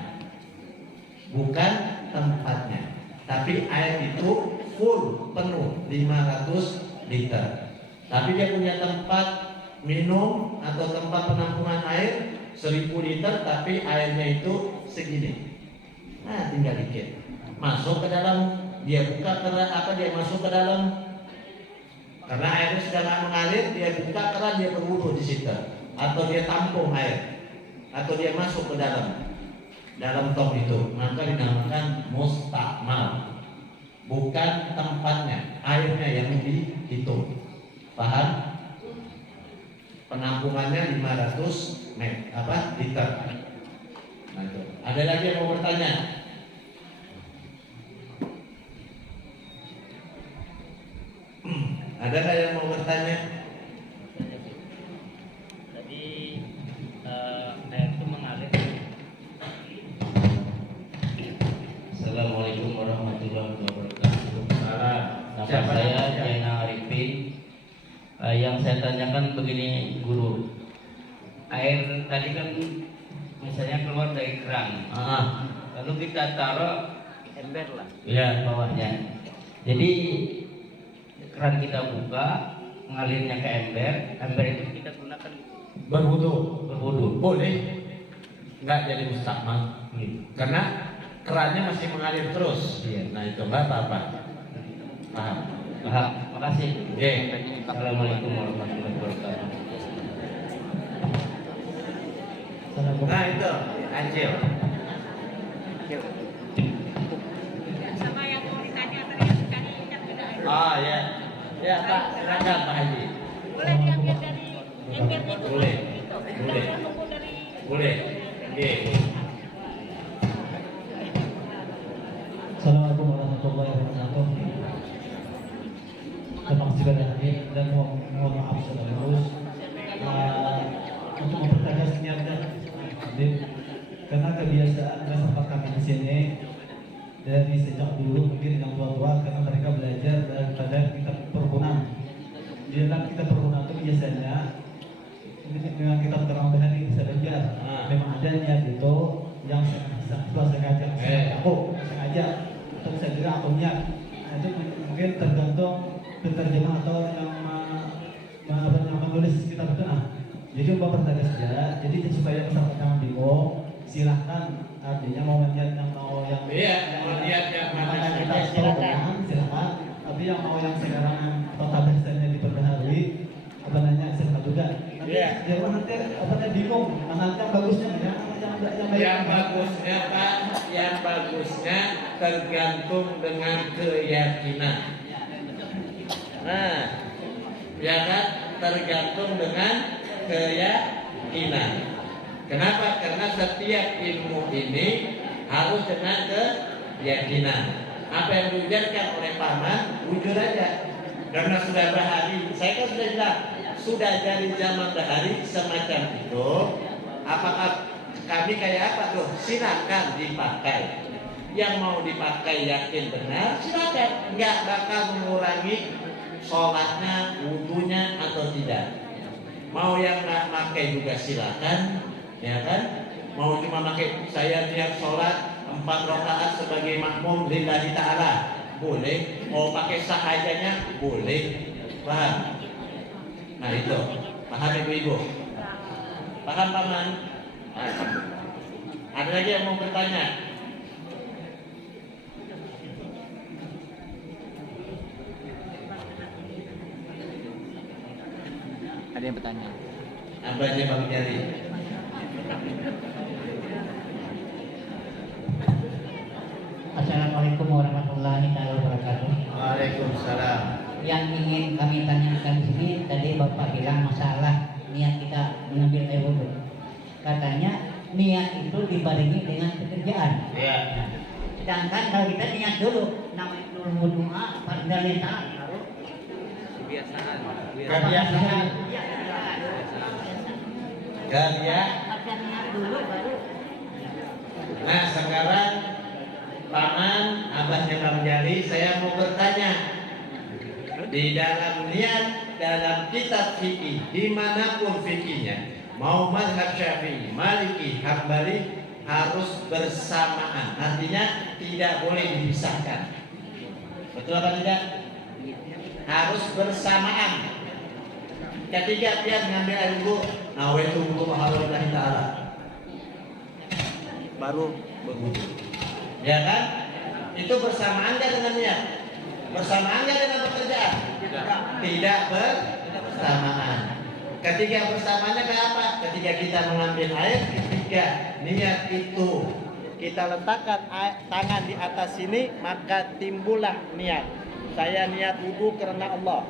Bukan tempatnya. Tapi air itu full, penuh 500 liter. Tapi dia punya tempat minum atau tempat penampungan air 1000 liter, tapi airnya itu segini. Nah, tinggal dikit. Masuk ke dalam, dia buka keran, dia masuk ke dalam. Karena airnya sudah nggak mengalir, dia buka keran, dia berwudu di situ, atau dia tampung air, atau dia masuk ke dalam tong itu, maka dinamakan mustakmal. Bukan tempatnya, airnya yang dihitung. Paham? Penampungannya 500 liter. Nah, itu. Ada lagi yang mau bertanya? Ada nggak yang mau bertanya? Tadi air itu mengalir. Assalamualaikum warahmatullahi wabarakatuh. Nama Siapa saya namanya? Jaina Arifin. Yang saya tanyakan begini guru, air tadi kan misalnya keluar dari keran, lalu kita taruh Ember lah. ya bawahnya. Jadi keran kita buka, mengalirnya ke ember, ember itu kita gunakan Berwudu. Boleh. Nggak jadi mustakmal. Karena kerannya masih mengalir terus. Iya. Nah, itu nggak apa-apa. Paham? Paham? Makasih. Oke. Assalamualaikum warahmatullahi wabarakatuh. Nah, itu Acil. Sama yang mau ditanya tadi kan sudah ada. Oh ya. Ya, Pak, silakan Pak Haji. Boleh diambil dari embernya itu. Boleh. Gitu. Boleh. Kita tunggu dari Boleh. Oke. Assalamualaikum warahmatullahi wabarakatuh. Terima kasih banyak dan mohon maaf sekaligus untuk mempertegas niatnya, karena kebiasaan masyarakat kami di sini dari sejak dulu mungkin yang tua-tua, karena mereka belajar daripada kitab di dalam kitab permohonan itu biasanya dengan kitab terang hari bisa belajar. Memang ada niat itu yang setelah sengaja, aku sengaja atau saya kira aku niat. Nah, itu mungkin tergantung penerjemah atau yang menulis kitab itu. Nah, jadi Bapak bertanya saja. Jadi supaya masyarakat jangan bingung, silahkan artinya mau niat yang mau yang niat yang mana kita silakan. Tapi yang mau yang sekarang total biasanya diperbaharui apa namanya silakan juga. Jangan nanti bingung mana yang bagusnya ya, yang bagusnya kan, yang bagusnya tergantung dengan keyakinan. Nah, ya kan, tergantung dengan keyakinan. Kenapa? Karena setiap ilmu ini harus dengan keyakinan. Apa yang diujarkan oleh paman, jujur aja. Karena sudah berhari, saya kan sudah bilang, sudah dari zaman berhari semacam itu. Apakah kami kayak apa tuh? Silakan dipakai. Yang mau dipakai yakin benar, silakan. Nggak bakal mengurangi sholatnya, wudunya atau tidak. Mau yang nggak pakai juga silakan, ya kan? Mau cuma pakai saya niat sholat 4 rakaat sebagai makmum lillahi ta'ala, boleh. Mau pakai sahajanya boleh. Paham? Nah itu, paham ibu-ibu? Paham paman? Ada lagi yang mau bertanya? Ada yang bertanya. Abahnya Bang Jari. Assalamualaikum warahmatullahi wabarakatuh. Waalaikumsalam. Yang ingin kami tanyakan di sini tadi Bapak bilang masalah niat kita mengambil air wudhu. Katanya niat itu dibarengi dengan pekerjaan. Iya. Sedangkan kalau kita niat dulu, namanya dulu wudhu pada lisan. Kebiasaan. Kebiasaan. Ya. Pakai niat dulu baru. Nah sekarang paman, abahnya Bang Jali, saya mau bertanya. Di dalam niat, dalam kitab fikih, dimanapun fikihnya, mau mazhab Syafi'i, Maliki, Hambali, harus bersamaan. Artinya tidak boleh dipisahkan. Betul apa tidak? Harus bersamaan. Ketika dia mengambil air wudhu, nawaitu wudhu lillahi ta'ala, baru berwudhu. Ya kan? Itu bersamaan gak dengan niat? Bersamaan gak dengan pekerjaan? Tidak bersamaan. Ketika bersamaannya kayak apa? Ketika kita mengambil air, ketika niat itu kita letakkan tangan di atas sini, maka timbullah niat. Saya niat wudhu karena Allah.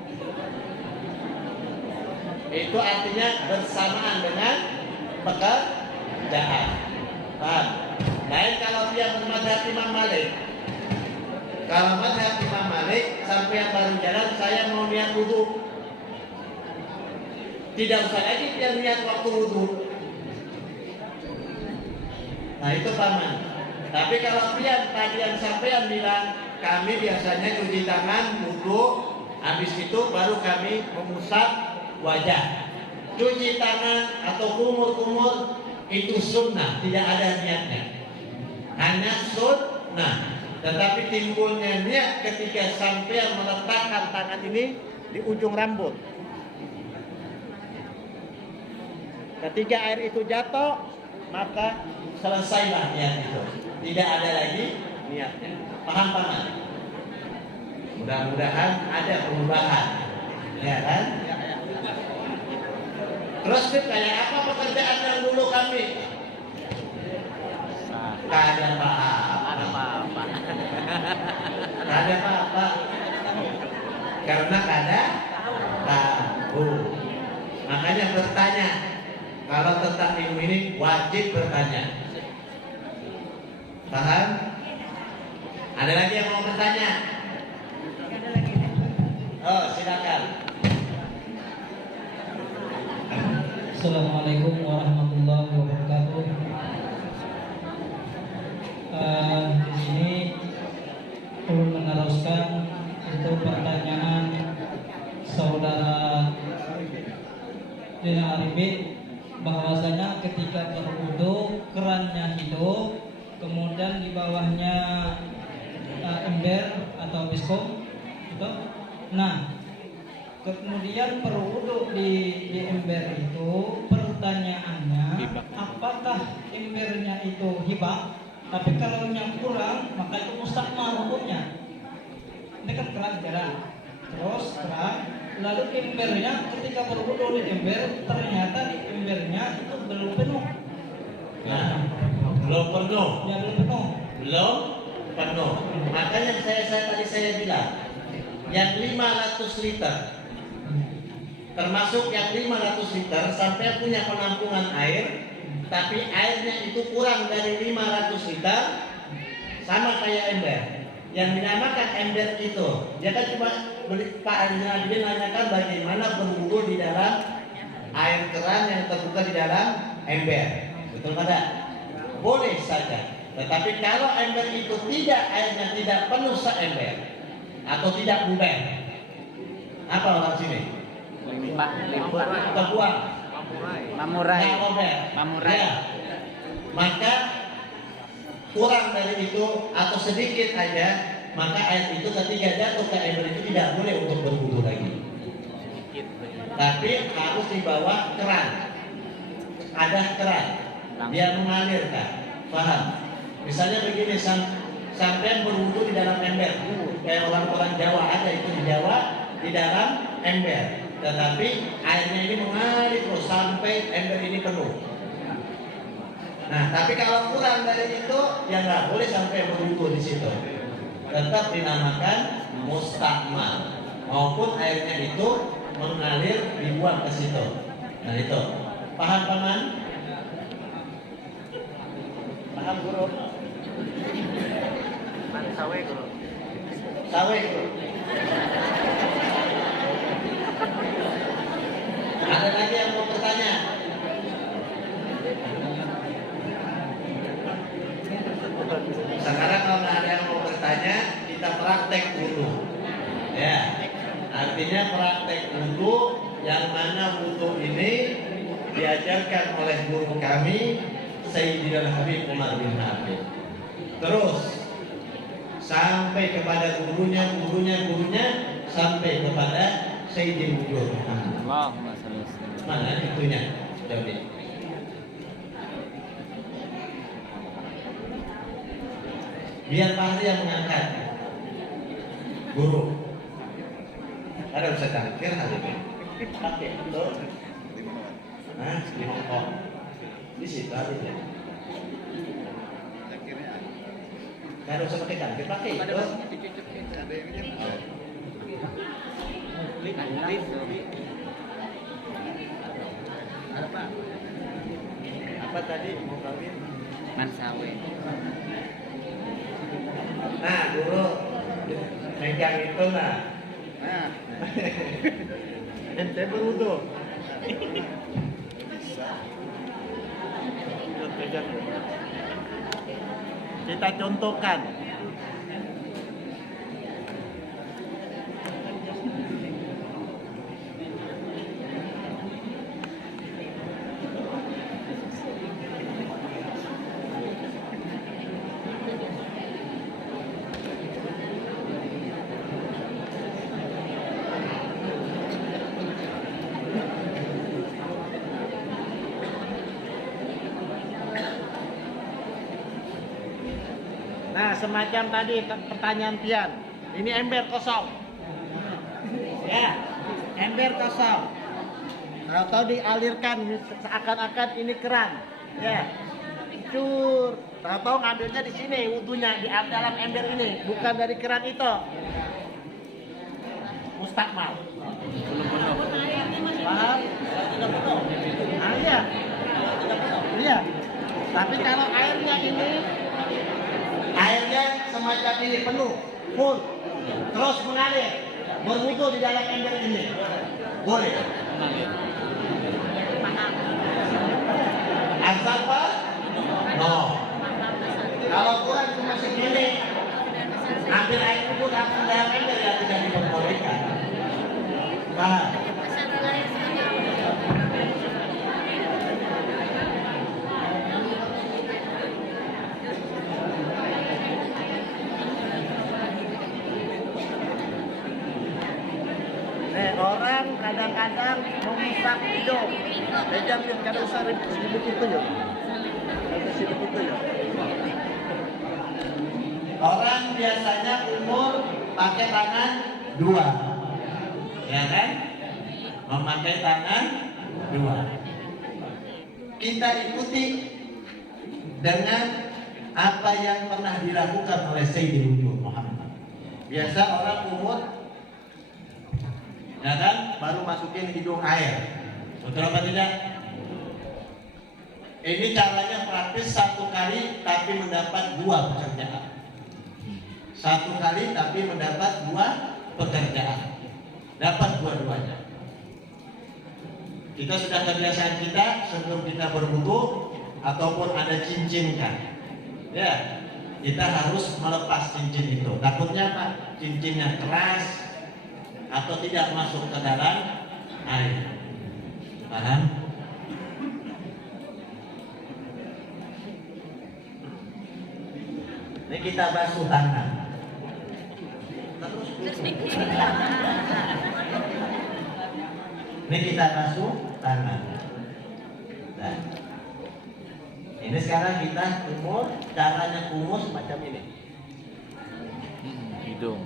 Itu artinya bersamaan dengan pekerjaan. Paham? Lain kalau dia mazhab Imam Malik. Kalau mazhab Imam Malik, sampai yang baru jalan saya mau niat wudhu, tidak usah lagi dia niat waktu wudhu. Nah itu paman. Tapi kalau dia tadi yang sampean bilang, kami biasanya cuci tangan, wudhu, habis itu baru kami mengusap wajah. Cuci tangan atau kumur-kumur itu sunnah, tidak ada niatnya. Hanya sunnah. Tetapi timbulnya niat ketika sampai meletakkan tangan ini di ujung rambut. Ketika air itu jatuh, maka selesailah niat itu. Tidak ada lagi niatnya. Paham paman? Mudah-mudahan ada perubahan. Ya kan? Terus kayak apa pekerjaan yang dulu kami? Gak ada apa-apa. Gak ada apa-apa. Karena kada tahu. Makanya bertanya. Kalau tentang ilmu ini wajib bertanya. Paham? Ada lagi yang mau bertanya? Oh, silakan. Assalamualaikum warahmatullahi wabarakatuh. Di sini perlu meneruskan untuk pertanyaan saudara Lina Arifin bahwasanya ketika berwudu kerannya hidup, kemudian di bawahnya ember atau biskom gitu. Nah, kemudian berwudu di ember itu, pertanyaannya apakah embernya itu hibah? Tapi kalau yang kurang maka itu mustakmal hukumnya. Ini kan keran, terus keran, lalu embernya ketika berwudu di ember, ternyata di embernya itu belum penuh. Nah, belum penuh. Ya belum penuh. Belum penuh. Makanya tadi saya bilang yang 500 liter, termasuk yang 500 liter sampai punya penampungan air, tapi airnya itu kurang dari 500 liter, sama kayak ember. Yang dinamakan ember itu, dia kan cuma Pak Adinabidin nanyakan bagaimana berwudu di dalam air keran yang terbuka di dalam ember, betul tidak? Boleh saja. Tetapi kalau ember itu airnya tidak penuh seember atau tidak buber, apa orang sini? Terbuang. Mamurai. Ya. Maka kurang dari itu atau sedikit aja, maka air itu ketika jatuh ke ember itu tidak boleh untuk berwudu lagi. Tapi harus di bawah keran. Ada keran, dia mengalirkan. Paham? Misalnya begini, sampai berwudu di dalam ember, kayak orang-orang Jawa ada itu di Jawa di dalam ember, tetapi airnya ini mengalir terus sampai ember ini penuh. Nah, tapi kalau kurang dari itu, ya nggak boleh sampai berwudu di situ. Tetap dinamakan mustakmal, maupun airnya itu mengalir dibuang ke situ. Nah itu, paham paman? Paham guru? Sawe guru. Sawe guru. Ada lagi yang mau bertanya? Sekarang kalau nggak ada yang mau bertanya, kita praktek dulu. Ya, artinya praktek wudu, yang mana wudu ini diajarkan oleh guru kami Sayyidina Habib Umar bin Habib. Terus sampai kepada gurunya sampai kepada Sayyidina Wujud. Mana itunya? Jadi biar Pak Hari yang mengangkat. Guru ada bisa tangkir hari ini pakai betul. Nah, di Hongkong di situ ada ya. Ada usah pakai tangkir, pakai itu. Apa tadi mau kawin? Mansawe. Nah, guru megang itu nah. Ente berwudu. Kita contohkan. Nah, semacam tadi pertanyaan Tian. Ini ember kosong. Ya, ember kosong. Atau dialirkan seakan-akan ini keran. Ya. Cur. Tahu ngambilnya di sini, wudunya di dalam ember ini, bukan dari keran itu. Mustakmal. Belum penuh. Paham? Tidak penuh. Ah, iya. Iya. Tapi kalau airnya ini semacam ini penuh, full, terus mengalir, berwudu di dalam ember ini, boleh. Asal apa? No. Kalau kurang cuma segini, ambil air wudu langsung dalam ember ya tidak diperbolehkan. Paham? kadang-kadang mengusap hidung. Jangan kada usah ribut itu ya. Orang biasanya umur pakai tangan dua, ya kan? Memakai tangan dua. Kita ikuti dengan apa yang pernah dilakukan oleh Sayyidul Wujud Muhammad. Biasa orang umur, ya kan, baru masukin hidung air. Betul apa tidak? Ini caranya praktis satu kali tapi mendapat dua pekerjaan. Satu kali tapi mendapat dua pekerjaan. Dapat dua-duanya. Kita sudah kebiasaan kita sebelum kita berwudu ataupun ada cincin kan, ya kita harus melepas cincin itu. Takutnya apa? Cincinnya keras atau tidak masuk ke dalam air. Paham? Ini kita basuh tangan. Ini kita basuh tangan. Nah, ini sekarang kita kumur, caranya kumur semacam ini. Hidung.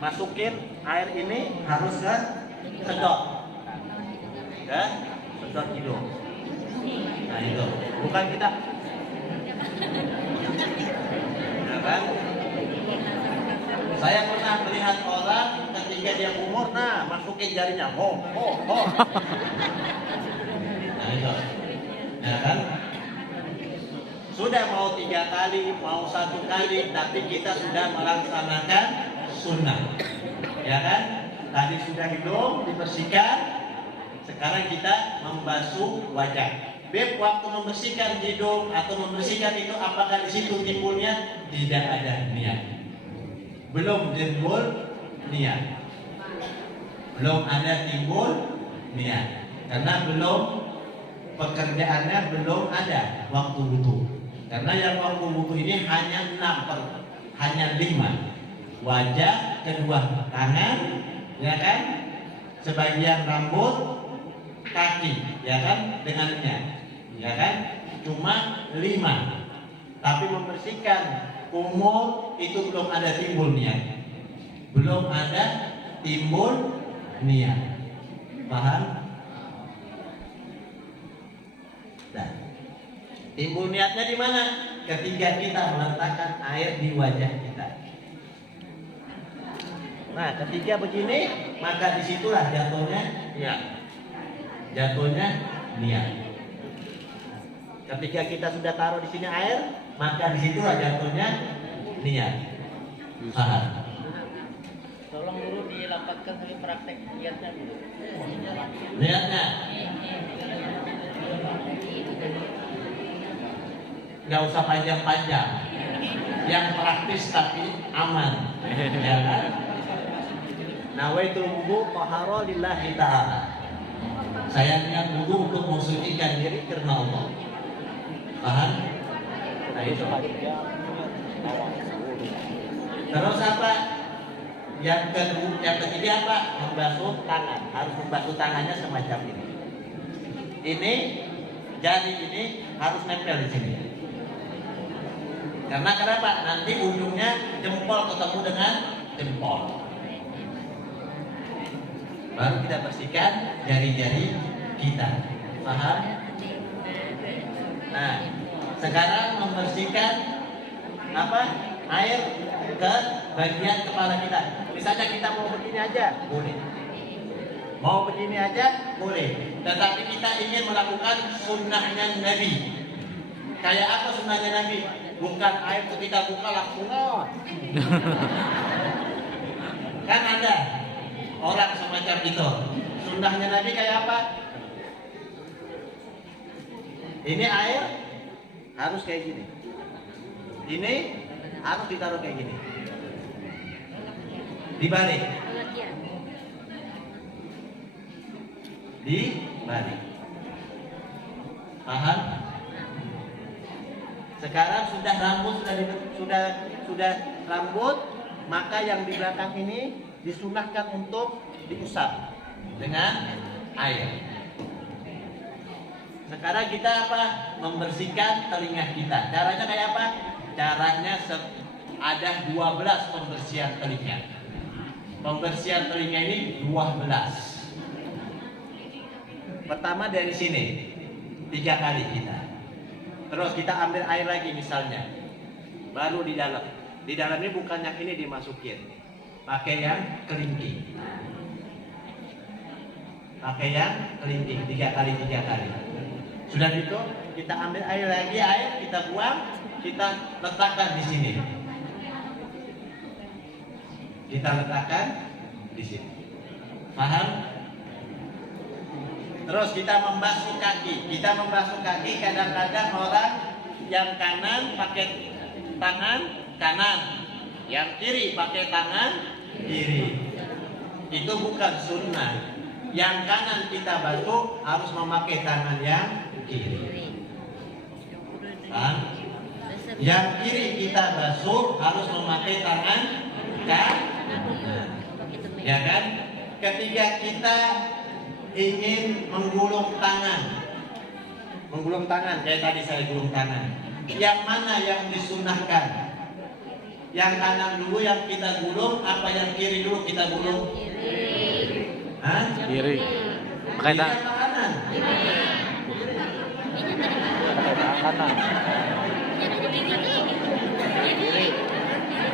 Masukin air ini harus ke sedot, ya, sedot hidung. Nah itu, bukan kita, ya kan? Saya pernah melihat orang ketika dia kumur, nah masukin jarinya, ho. Nah itu, ya kan? Sudah mau 3 kali, mau 1 kali, tapi kita sudah melaksanakan sunnah, ya kan? Tadi sudah hidung dibersihkan, sekarang kita membasuh wajah. Beb, waktu membersihkan hidung atau membersihkan itu, apakah di situ timbulnya? Tidak ada niat. Belum timbul niat. Belum ada timbul niat. Karena belum, pekerjaannya belum ada waktu wudu. Karena yang waktu wudu ini hanya 5. Wajah, kedua tangan, ya kan? Sebagian rambut, kaki, ya kan? Dengannya, ya kan? Cuma 5. Tapi membersihkan kumur itu belum ada timbul niat. Belum ada timbul niat. Paham? Nah, timbul niatnya di mana? Ketika kita meletakkan air di wajah kita. Nah, ketika begini, maka disitulah jatuhnya niat. Jatuhnya niat. Ketika kita sudah taruh di sini air, maka disitulah jatuhnya niat. Paham? Tolong dulu dilapatkan sampai praktek niatnya dulu. Niatnya nggak usah panjang-panjang, yang praktis tapi aman, ya kan? Nawaitul wudu tahara lillahi ta'ala. Saya niat wudu untuk mensucikan diri karena Allah. Paham? Nah itu. Terus apa? Yang ketiga apa? Membasuh tangan. Harus membasuh tangannya semacam ini. Ini jari ini harus nempel di sini. Karena kenapa? Nanti ujungnya jempol ketemu dengan jempol. Baru kita bersihkan jari-jari kita. Paham? Nah, sekarang membersihkan apa? Air ke bagian kepala kita. Misalnya kita mau begini aja, boleh. Mau begini aja, boleh. Tetapi kita ingin melakukan sunnahnya Nabi. Kayak apa sunnahnya Nabi? Bukan air ketika buka langsung kan ada orang semacam itu. Sunnahnya Nabi kayak apa? Ini air harus kayak gini. Ini harus ditaruh kayak gini. Dibalik. Dibalik. Paham? Sekarang sudah rambut sudah rambut, maka yang di belakang ini disunahkan untuk diusap. dengan air. Sekarang kita apa? Membersihkan telinga kita. Caranya kayak apa? Caranya ada 12 pembersihan telinga. Pembersihan telinga ini 12. Pertama dari sini 3 kali kita. Terus kita ambil air lagi misalnya. Baru di dalam. Di dalam ini bukan yang ini dimasukin. Pakai yang kelingking. Pakai yang kelingking 3 kali. Sudah gitu, kita ambil air lagi, kita buang, kita letakkan di sini. Kita letakkan di sini. Paham? Terus kita membasuh kaki. Kita membasuh kaki kadang-kadang orang yang kanan pakai tangan kanan, yang kiri pakai tangan kiri. Itu bukan sunnah. Yang kanan kita basuh harus memakai tangan yang kiri. Paham? Yang kiri kita basuh harus memakai tangan kanan. Ya kan? Ketika kita ingin menggulung tangan, kayak tadi saya gulung tangan. Yang mana yang disunahkan? Yang kanan dulu yang kita gulung, apa yang kiri dulu kita gulung? Hah? Kiri. Kiri apa kanan? Kanan.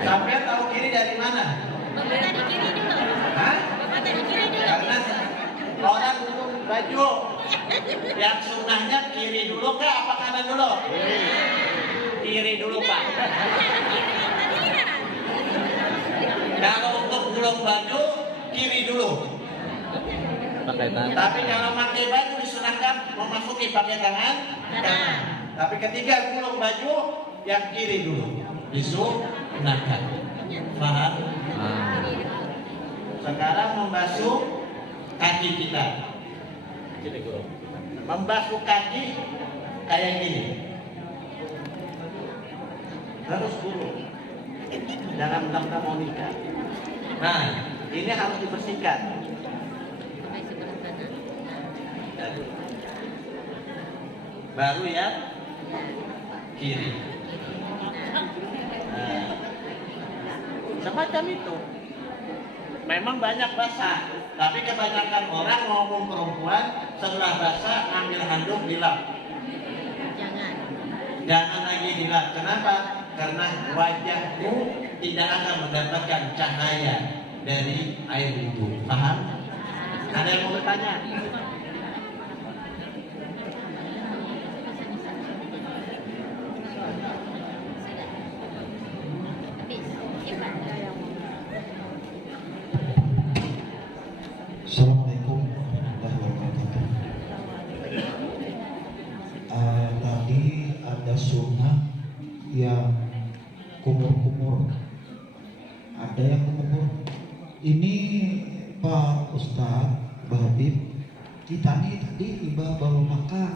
Sampai tahu kiri dari mana? Hah? Karena orang gulung baju yang sunnahnya kiri dulu kah apa kanan dulu? Kiri dulu Pak. Kalau untuk gulung baju kiri dulu. Tapi kalau pakai baju disunahkan memasuki pakai tangan kanan. Tapi ketika gulung baju yang kiri dulu disunahkan. Paham? Sekarang membasuh kaki kita. Membasuh kaki kayak gini. Terus gulung. Jangan mentang-mentang mau nikah. Nah, ini harus dibersihkan. Baru yang kiri. Nah, semacam itu. Memang banyak basah, tapi kebanyakan orang maupun perempuan setelah basah ambil handuk dilap. Jangan lagi dilap. Kenapa? Karena wajahmu tidak akan mendapatkan cahaya dari air wudhu. Paham? Ada yang mau bertanya? Assalamualaikum warahmatullahi wabarakatuh. Tadi ada sunnah yang kumur-kumur, ada yang kumur. Ini Pak Ustadz, Pak Habib, kita nih tadi iba bawa makan,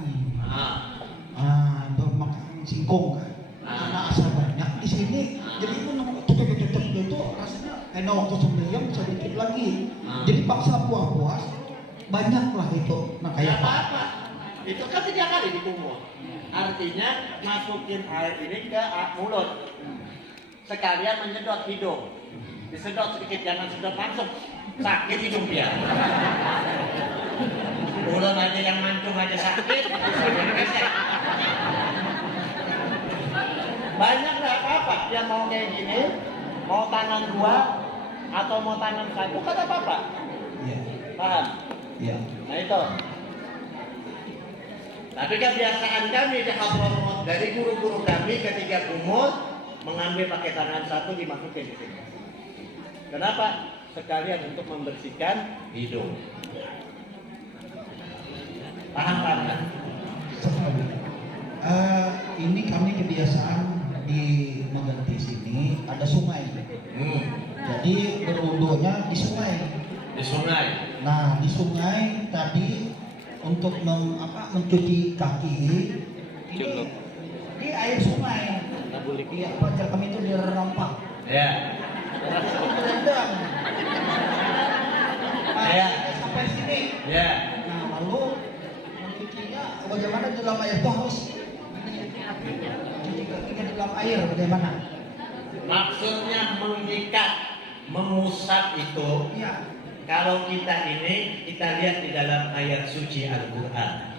bawa makan singkong kan, karena asal banyak di sini, jadi pun tutup itu rasanya kayak waktu sembelih sedikit lagi, jadi paksa puas banyak lah itu. Nah kayak apa? Itu kan 3 kali dikumur. Artinya masukin air ini ke mulut, sekalian menyedot hidung. Disedot sedikit, jangan sedot langsung, sakit hidung dia. Mulut aja yang mancung aja sakit. Banyak nggak apa-apa. Yang mau kayak gini, mau tangan 2 atau mau tangan 1, kan apa-apa. Iya. Paham? Iya. Nah itu. Tapi kebiasaan kami di Hadramaut dari guru-guru kami ketika kumur mengambil pakai tangan 1 dimasukin di sini. Kenapa? Sekalian untuk membersihkan hidung. Paham kan? Ini kami kebiasaan di Meganti sini ada sungai. Jadi berwudunya di sungai. Di sungai. Nah di sungai tadi untuk mencuci kaki ini di air sungai. Iya, pacar kami itu dirempak. Ya. Rendang. Ya. Sampai sini Ya. Nah, lalu mencucinya bagaimana di dalam air itu harus mencuci kakinya di dalam air bagaimana? Maksudnya mengikat, mengusap itu. Iya. Kalau kita lihat di dalam ayat suci Al-Quran.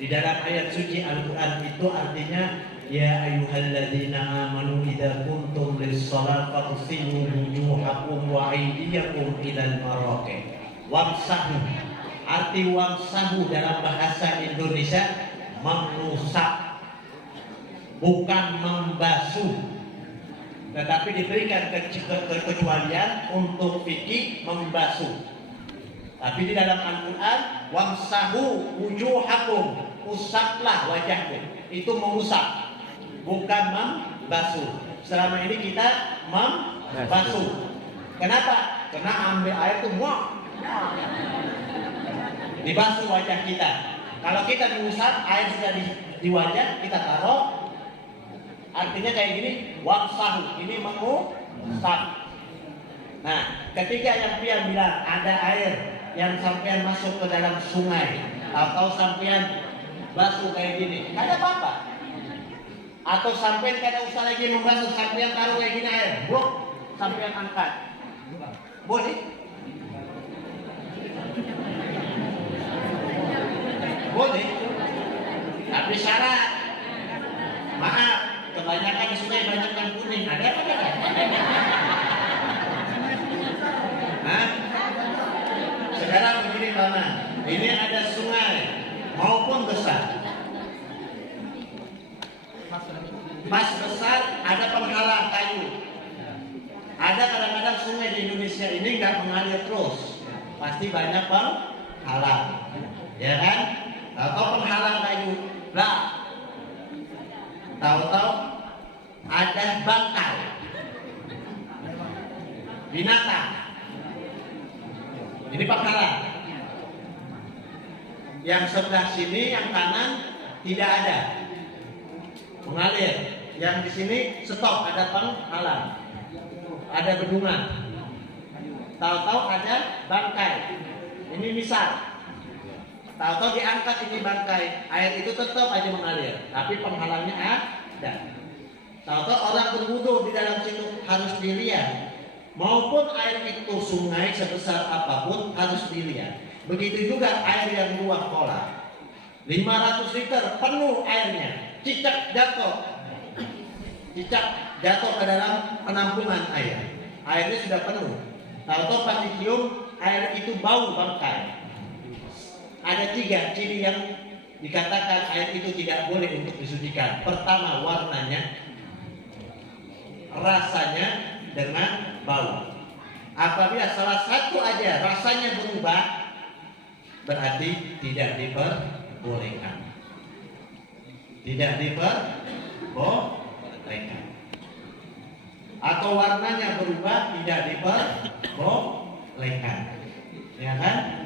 Di dalam ayat suci Al-Quran itu artinya ya ayyuhalladzina amanu idza kuntum lis-shalat faghsilu wujuhakum wa aydiyakum ilal marafiq. Wamsahu. Arti wamsahu dalam bahasa Indonesia mengusap, bukan membasuh. Tetapi diberikan kekecualian untuk fikih membasuh. Tapi di dalam Al-Quran wamsahu wujuhakum, usaplah wajahku. Itu mengusap, bukan membasuh. Selama ini kita membasuh. Kenapa? Karena ambil air itu dibasuh wajah kita. Kalau kita diusap, air sudah di wajah, kita taruh. Artinya kayak gini, wamsahu, ini mengusap. Nah, ketika yang pian bilang ada air yang sampean masuk ke dalam sungai atau sampean basuh kayak gini, ada apa-apa? Atau sampean kada usah lagi membasuh, sampean taruh kayak gini air, bro, sampean angkat, boleh? Boleh, tapi syarat. Maaf, kebanyakan di sungai banyak yang kuning, ada apa enggak? Nah, sekarang begini Paman, ini ada sungai maupun besar. Pas besar ada penghalang kayu. Ada kadang-kadang sungai di Indonesia ini nggak mengalir terus, pasti banyak penghalang, ya kan? Atau penghalang kayu, lah. Tahu-tahu ada bangkai binatang. Ini penghalang. Yang sebelah sini, yang kanan tidak ada mengalir. Yang di sini stop, ada penghalang, ada bendungan. Tahu-tahu ada bangkai. Ini misal. Tahu-tahu diangkat ini bangkai, air itu tetap aja mengalir, tapi penghalangnya ada. Tahu-tahu orang berwudu di dalam situ harus dilihat. Maupun air itu sungai sebesar apapun harus dilihat. Begitu juga air yang luas kolam, 500 liter penuh airnya, cicak jatuh ke dalam penampungan air. Airnya sudah penuh. Tahu-tahu pas dicium air itu bau bangkai. Ada 3 ciri yang dikatakan air itu tidak boleh untuk disucikan. Pertama, warnanya, rasanya, dengan bau. Apabila salah satu aja rasanya berubah, berarti tidak diperbolehkan. Tidak diperbolehkan. Atau warnanya berubah, tidak diperbolehkan. Ya kan?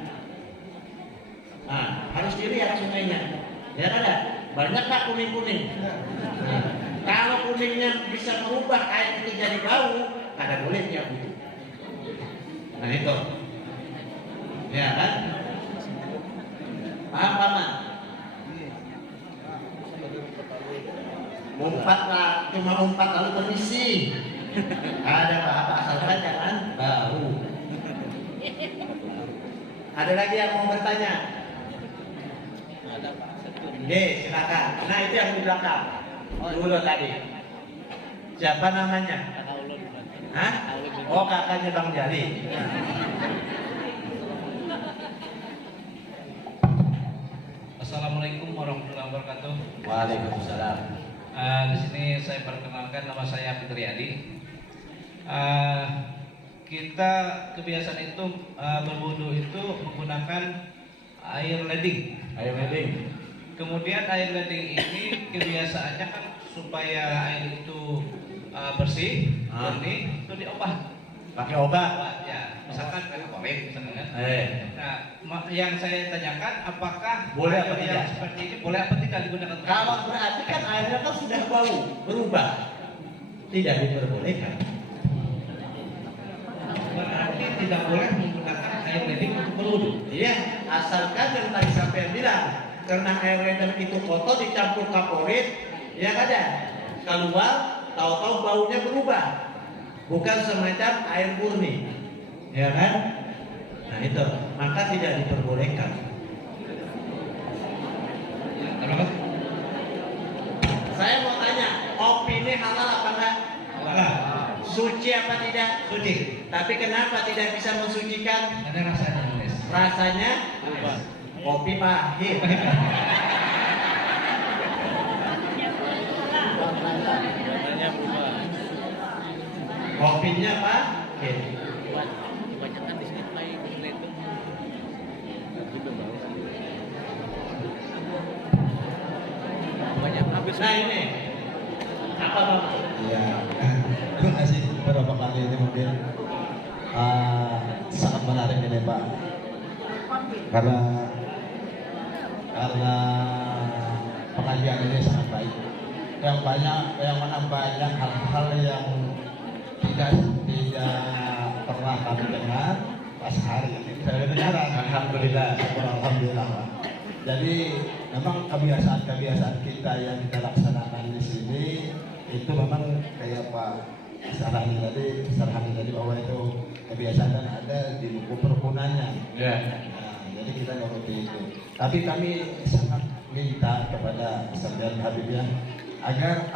Nah, harus dilihat sungainya. Ya ada, banyak tak kuning-kuning. Nah, kalau kuningnya bisa merubah air itu jadi bau, kada boleh dia butuh. Nah itu, ya kan? Paham Paman? Umpat lah, cuma umpat lalu permisi. Ada apa-apa asalkan jangan bau. Ada lagi yang mau bertanya? Oke, silakan. Nah itu yang di belakang. Dulu tadi. Siapa namanya? Hah? Oh kakaknya Bang Jali. Assalamualaikum warahmatullahi wabarakatuh. Waalaikumsalam. Di sini saya perkenalkan, nama saya Fitri Adi. Kita kebiasaan itu berwudu itu menggunakan air leding. Air leding. Kemudian air leding ini kebiasaannya kan supaya air itu bersih, jernih, itu diobat. Pakai obat? Ya, misalkan kolik, misalkan kan. Nah, yang saya tanyakan, apakah boleh air apa yang tidak? seperti ini boleh apa tidak digunakan? Kalau berarti kan airnya kan sudah bau, berubah, tidak diperbolehkan. Berarti tidak boleh menggunakan air ledeng untuk berwudu. Iya, asalkan yang tadi sampai bilang, karena air ledeng itu kotor dicampur kaporit, ya ada keluar, tahu-tahu baunya berubah, bukan semacam air murni, ya kan? Nah itu, maka tidak diperbolehkan. Saya mau tanya, opini halal apa enggak? Halal. Suci apa tidak? Suci. Tapi kenapa tidak bisa mensucikan? Ada rasanya. Rasanya kopi pahit. Kopinya pahit. Kebanyakan di sini pakai ledeng. Gitu bau. Banyak habis. Nah ini apa bang? Ya, terima kasih beberapa kali ini mungkin sangat menarik ini Pak, karena pengajian ini sangat baik, yang mana banyak hal-hal yang tidak pernah kami dengar pas hari ini saya dengar. Alhamdulillah. Alhamdulillah Pak. Jadi memang kebiasaan kita yang kita laksanakan di sini itu memang kayak Pak Sarhani tadi bahwa itu kebiasaan ada di buku perunungannya. Nah, jadi kita nuruti itu. Tapi kami sangat minta kepada Sampian Habib ya, agar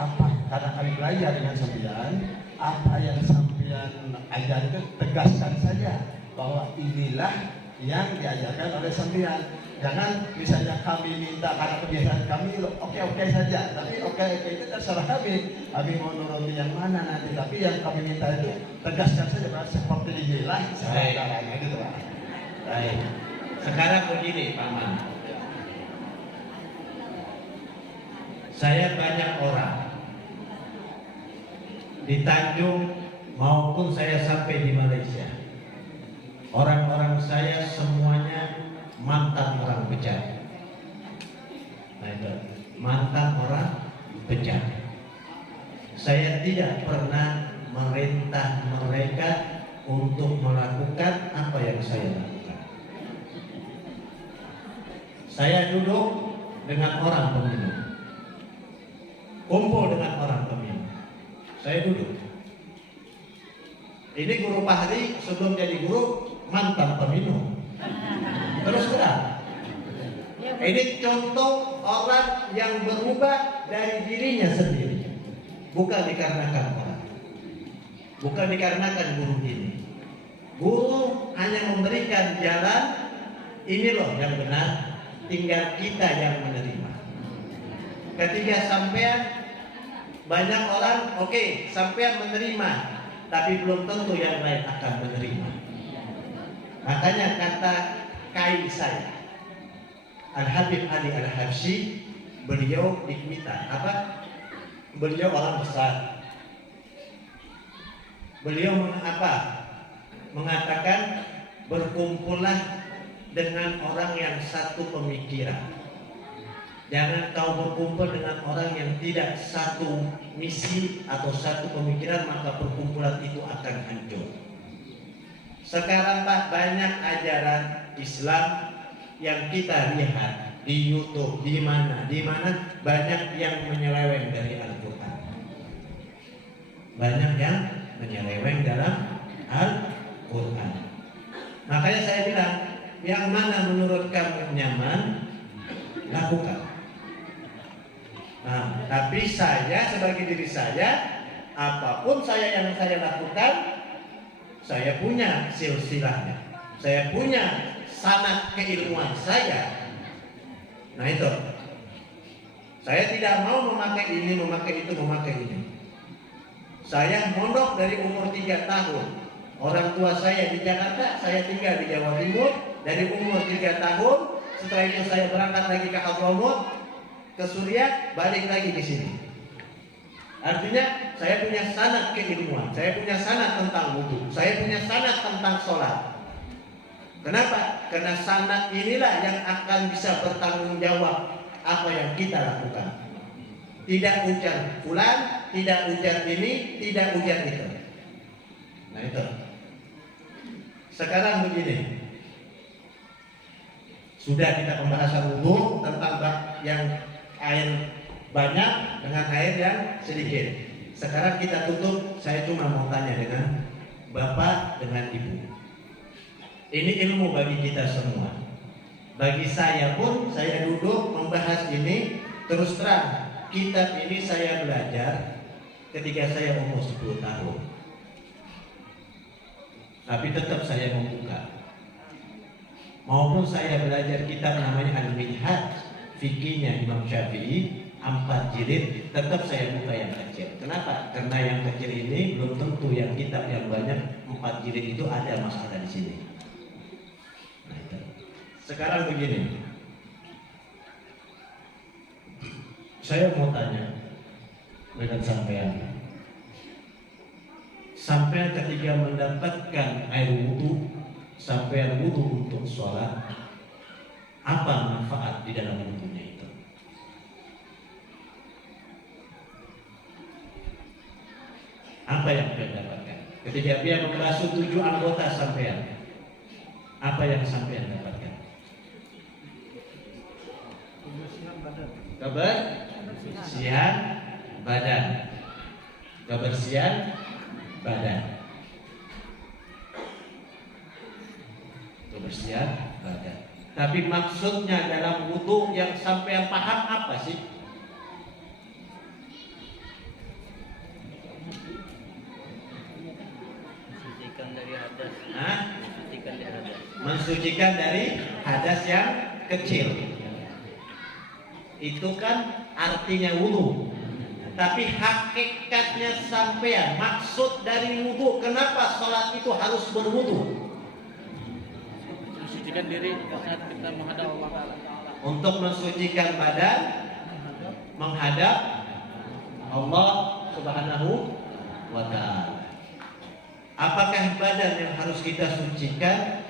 karena kami belajar dengan Sampian, apa yang Sampian ajar itu tegaskan saja bahwa inilah yang diajarkan oleh Sampian. Jangan misalnya kami minta karena kebiasaan kami oke saja, tapi oke itu terserah kami mau nuruti yang mana nanti, tapi yang kami minta itu tegaskan saja bahwa seperti inilah caranya gitu Pak. Baik. Sekarang begini Paman, saya banyak orang di Tanjung maupun saya sampai di Malaysia, orang-orang saya semuanya mantan orang bejat. Nah itu, mantan orang bejat. Saya tidak pernah merintah mereka untuk melakukan apa yang saya lakukan. Saya duduk dengan orang peminum, kumpul dengan orang peminum, saya duduk. Ini Guru Fahri sebelum jadi guru mantan peminum. Terus terang, ini contoh orang yang berubah dari dirinya sendiri, bukan dikarenakan orang, bukan dikarenakan guru ini. Guru hanya memberikan jalan, ini loh yang benar, tinggal kita yang menerima. Ketika sampean, banyak orang oke, sampean menerima, tapi belum tentu yang lain akan menerima. Makanya kata kain saya, Al-Habib Ali Al-Habsyi, beliau dikmita apa? Beliau orang besar. Beliau mengatakan berkumpullah dengan orang yang satu pemikiran. Jangan kau berkumpul dengan orang yang tidak satu misi atau satu pemikiran, maka perkumpulan itu akan hancur. Sekarang Pak, banyak ajaran Islam yang kita lihat di YouTube, di mana banyak yang menyeleweng dari Al-Quran. Banyak yang menyeleweng dalam Al-Quran. Makanya saya bilang, yang mana menurut kamu nyaman, lakukan. Nah, tapi saya sebagai diri saya, apapun yang saya lakukan, saya punya silsilahnya, saya punya sanad keilmuan saya. Nah itu, saya tidak mau memakai ini, memakai itu, memakai ini. Saya mondok dari umur 3 tahun. Orang tua saya di Jakarta, saya tinggal di Jawa Timur dari umur 3 tahun. Setelah itu saya berangkat lagi ke Hadramut, ke Suriah, balik lagi di sini. Artinya saya punya sanad keilmuan, saya punya sanad tentang wudhu, saya punya sanad tentang sholat. Kenapa? Karena sanad inilah yang akan bisa bertanggung jawab apa yang kita lakukan. Tidak ujar fulan, tidak ujar ini, tidak ujar itu. Nah itu. Sekarang begini, Sudah kita pembahasan wudhu tentang yang air banyak dengan air yang sedikit. Sekarang kita tutup, saya cuma mau tanya dengan Bapak, dengan Ibu. Ini ilmu bagi kita semua. Bagi saya pun, saya duduk membahas ini, terus terang, kitab ini saya belajar ketika saya umur 10 tahun. Tapi tetap saya membuka. Maupun saya belajar kitab namanya Al-Minhaj, fikihnya Imam Syafi'i, 4 jilid, tetap saya buka yang kecil. Kenapa? Karena yang kecil ini belum tentu yang kitab yang banyak 4 jilid itu ada masalah di sini. Nah, itu. Sekarang begini, saya mau tanya dengan sampean ketika mendapatkan air wudhu, sampean wudhu untuk sholat, apa manfaat di dalam wudhunya itu? Apa yang dia dapatkan? Ketika dia membasuh 7 anggota sampean, apa yang sampean dapatkan? Kebersihan badan. Kebersihan badan. Kebersihan badan. Tapi maksudnya dalam wudhu yang sampean paham apa sih? Mensucikan dari hadas. Mensucikan dari hadas. Mensucikan dari hadas yang kecil. Itu kan artinya wudhu. Tapi hakikatnya sampean, maksud dari wudhu, kenapa sholat itu harus berwudhu? Mensucikan diri saat kita menghadap Allah Ta'ala. Untuk mensucikan badan menghadap Allah Subhanahu wa Ta'ala. Apakah badan yang harus kita sucikan?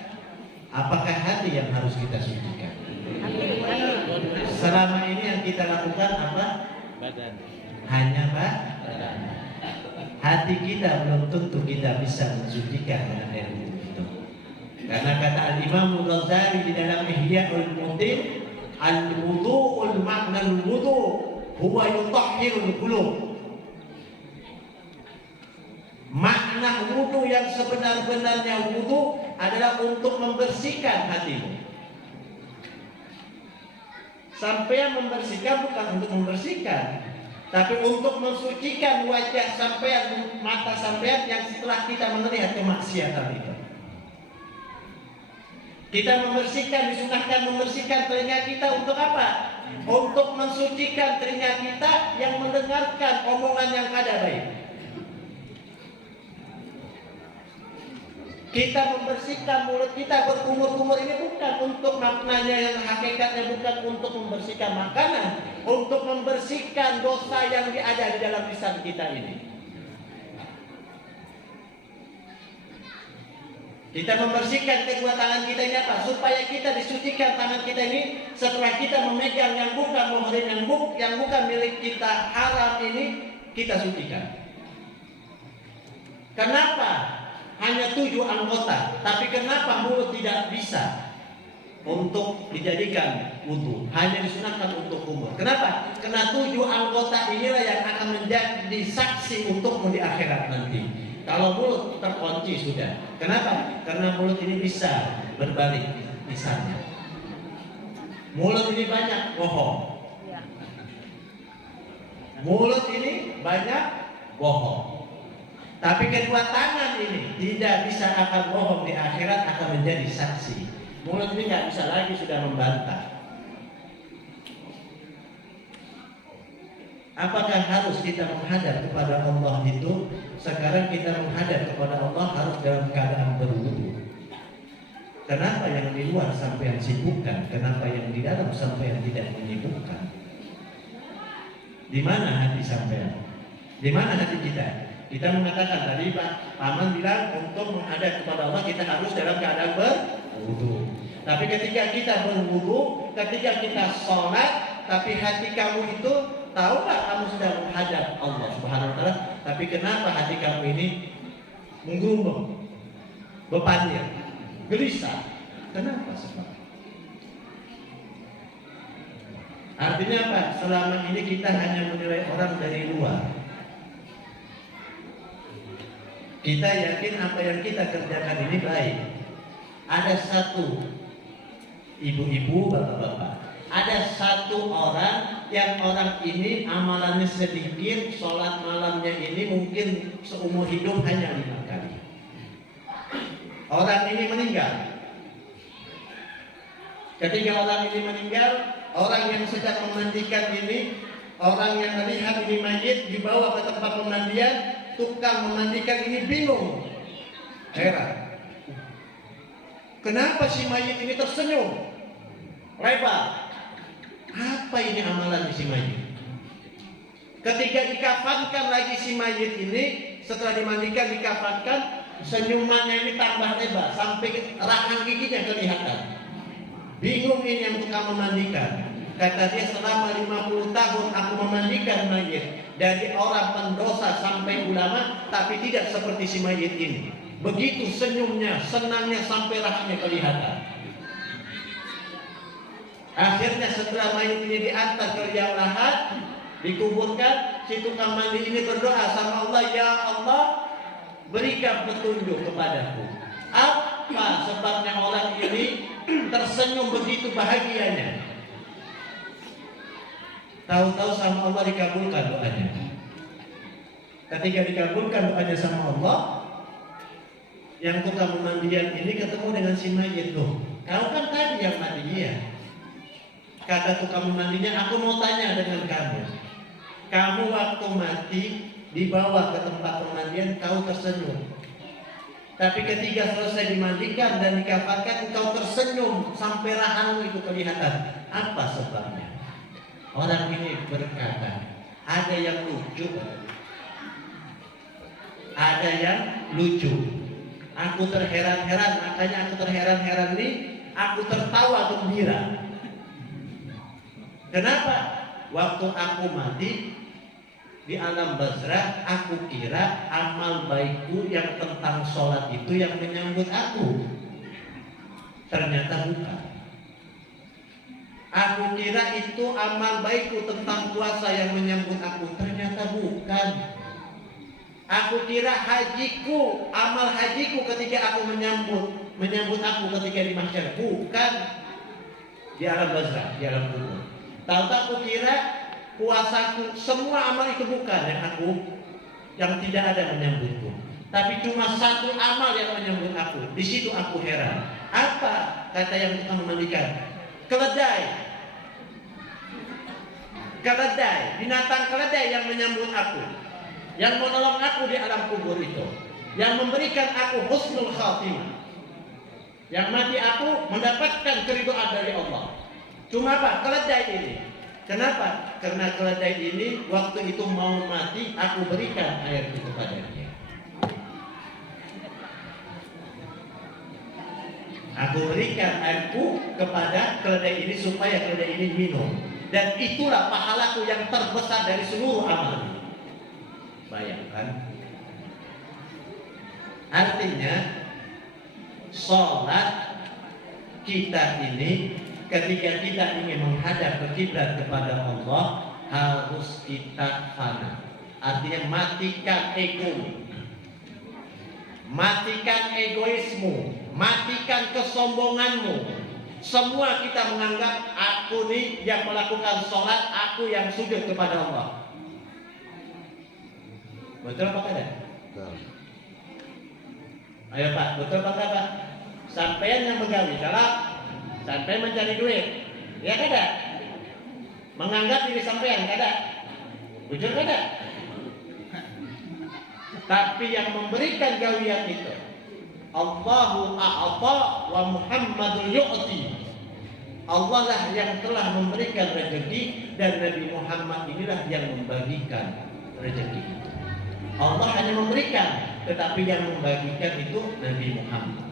Apakah hati yang harus kita sucikan? Selama ini yang kita lakukan apa? Badan. Hanya badan. Hati kita belum tentu kita bisa mensucikan dengan air wudhu itu. Karena kata Al-Imam Al-Ghazali di dalam Ihya Ulumuddin, al-wudhu'ul makna al-wudhu huwa yutahhirul qulub. Makna wudhu yang sebenar-benarnya wudhu adalah untuk membersihkan hatimu. Sampai membersihkan bukan untuk membersihkan, tapi untuk mensucikan wajah sampean, mata sampean yang setelah kita melihat kemaksiatan itu. Kita membersihkan, disunahkan membersihkan telinga kita untuk apa? Untuk mensucikan telinga kita yang mendengarkan omongan yang kada baik. Kita membersihkan mulut kita berkumur-kumur ini bukan untuk maknanya yang hakikatnya bukan untuk membersihkan makanan, untuk membersihkan dosa yang ada di dalam lisan kita ini. Kita membersihkan kedua tangan kita ini apa? Supaya kita disucikan tangan kita ini setelah kita memegang yang bukan muhrim, yang bukan milik kita haram ini, kita sucikan. Kenapa? Hanya 7 anggota, tapi kenapa mulut tidak bisa untuk dijadikan wudhu? Hanya disunahkan untuk umur. Kenapa? Karena 7 anggota inilah yang akan menjadi saksi untukmu di akhirat nanti. Kalau mulut terkunci sudah. Kenapa? Karena mulut ini bisa berbalik lisannya. Mulut ini banyak bohong. Mulut ini banyak bohong. Tapi kedua tangan ini tidak bisa akan bohong di akhirat, akan menjadi saksi. Mulut ini nggak bisa lagi sudah membantah. Apakah harus kita menghadap kepada Allah itu? Sekarang kita menghadap kepada Allah harus dalam keadaan berwudu. Kenapa yang di luar sampai yang sibukkan? Kenapa yang di dalam sampai yang tidak menyibukkan? Di mana hati sampai? Di mana hati kita? Kita mengatakan tadi Pak Paman bilang untuk menghadap kepada Allah kita harus dalam keadaan berwudu. Tapi ketika kita berwudu, ketika kita sholat, tapi hati kamu itu tahulah kamu sedang menghadap Allah Subhanahu Wa Taala. Tapi kenapa hati kamu ini menggerumbung, berpanjang, gelisah? Kenapa sebab? Artinya apa? Selama ini kita hanya menilai orang dari luar. Kita yakin apa yang kita kerjakan ini baik. Ada satu ibu-ibu, bapak-bapak, ada satu orang yang orang ini amalannya sedikit, sholat malamnya ini mungkin seumur hidup hanya 5 kali. Orang ini meninggal. Ketika orang ini meninggal, orang yang sedang memandikan ini, orang yang melihat ini mayit dibawa ke tempat pemandian, tukang memandikan ini bingung, heran. Kenapa si mayit ini tersenyum lebar? Apa ini amalan si mayit? Ketika dikafankan lagi si mayit ini, setelah dimandikan dikafankan, senyumannya ini tambah lebar sampai rahang giginya kelihatan. Bingung ini yang tukang memandikan. Kata dia, selama 50 tahun aku memandikan mayit, dari orang pendosa sampai ulama, tapi tidak seperti si mayit ini. Begitu senyumnya, senangnya sampai rahangnya kelihatan. Akhirnya setelah mayit ini diantar ke liang lahat, dikuburkan, si tukang mandi ini berdoa sama Allah, ya Allah, berikan petunjuk kepadaku. Apa sebabnya orang ini tersenyum begitu bahagianya? Tahu-tahu sama Allah dikabulkan doanya. Ketika dikabulkan doanya sama Allah, yang tukang pemandian ini ketemu dengan si mayit. Loh, kau kan tadi yang mandi dia. Kata tukang pemandinya, aku mau tanya dengan kamu. Kamu waktu mati dibawa ke tempat pemandian, kau tersenyum. Tapi ketika selesai dimandikan dan dikafankan, kau tersenyum sampai rahangmu itu kelihatan. Apa sebabnya? Orang ini berkata, ada yang lucu, ada yang lucu. Aku terheran-heran, makanya aku terheran-heran nih, aku tertawa gembira. Kenapa? Waktu aku mati di alam barzah, aku kira amal baikku yang tentang sholat itu yang menyambut aku. Ternyata bukan. Aku kira itu amal baikku tentang puasa yang menyambut aku. Ternyata bukan. Aku kira hajiku, amal hajiku ketika aku menyambut aku ketika di mahsyar. Bukan. Di alam barzah, di alam kubur. Tahu aku kira puasaku, semua amal itu bukan yang tidak ada menyambutku. Tapi cuma satu amal yang menyambut aku. Di situ aku heran. Apa kata yang kita memandikan? Keledai. Keledai, binatang keledai yang menyambut aku, yang menolong aku di alam kubur itu, yang memberikan aku husnul khatimah, yang mati aku mendapatkan keridhaan dari Allah. Cuma apa? Keledai ini. Kenapa? Karena keledai ini waktu itu mau mati, aku berikan air itu kepada dia. Aku berikan airku kepada keledai ini supaya keledai ini minum. Dan itulah pahalaku yang terbesar dari seluruh amal. Bayangkan. Artinya sholat kita ini ketika kita ingin menghadap ke kiblat kepada Allah harus kita fana. Artinya matikan ego, matikan egoismu, matikan kesombonganmu. Semua kita menganggap aku nih yang melakukan sholat, aku yang sujud kepada Allah. Betul apa tidak? Betul. Ayo Pak, betul apa tidak Pak? Sampean yang begawi, kalau sampai mencari duit, ya kada? Menganggap diri sampean kada? Jujur kada? Tapi yang memberikan gawian itu Allahu a'ata wa Muhammadul yu'ti. Allah lah yang telah memberikan rezeki dan Nabi Muhammad inilah yang membagikan rezeki. Allah hanya memberikan, tetapi yang membagikan itu Nabi Muhammad.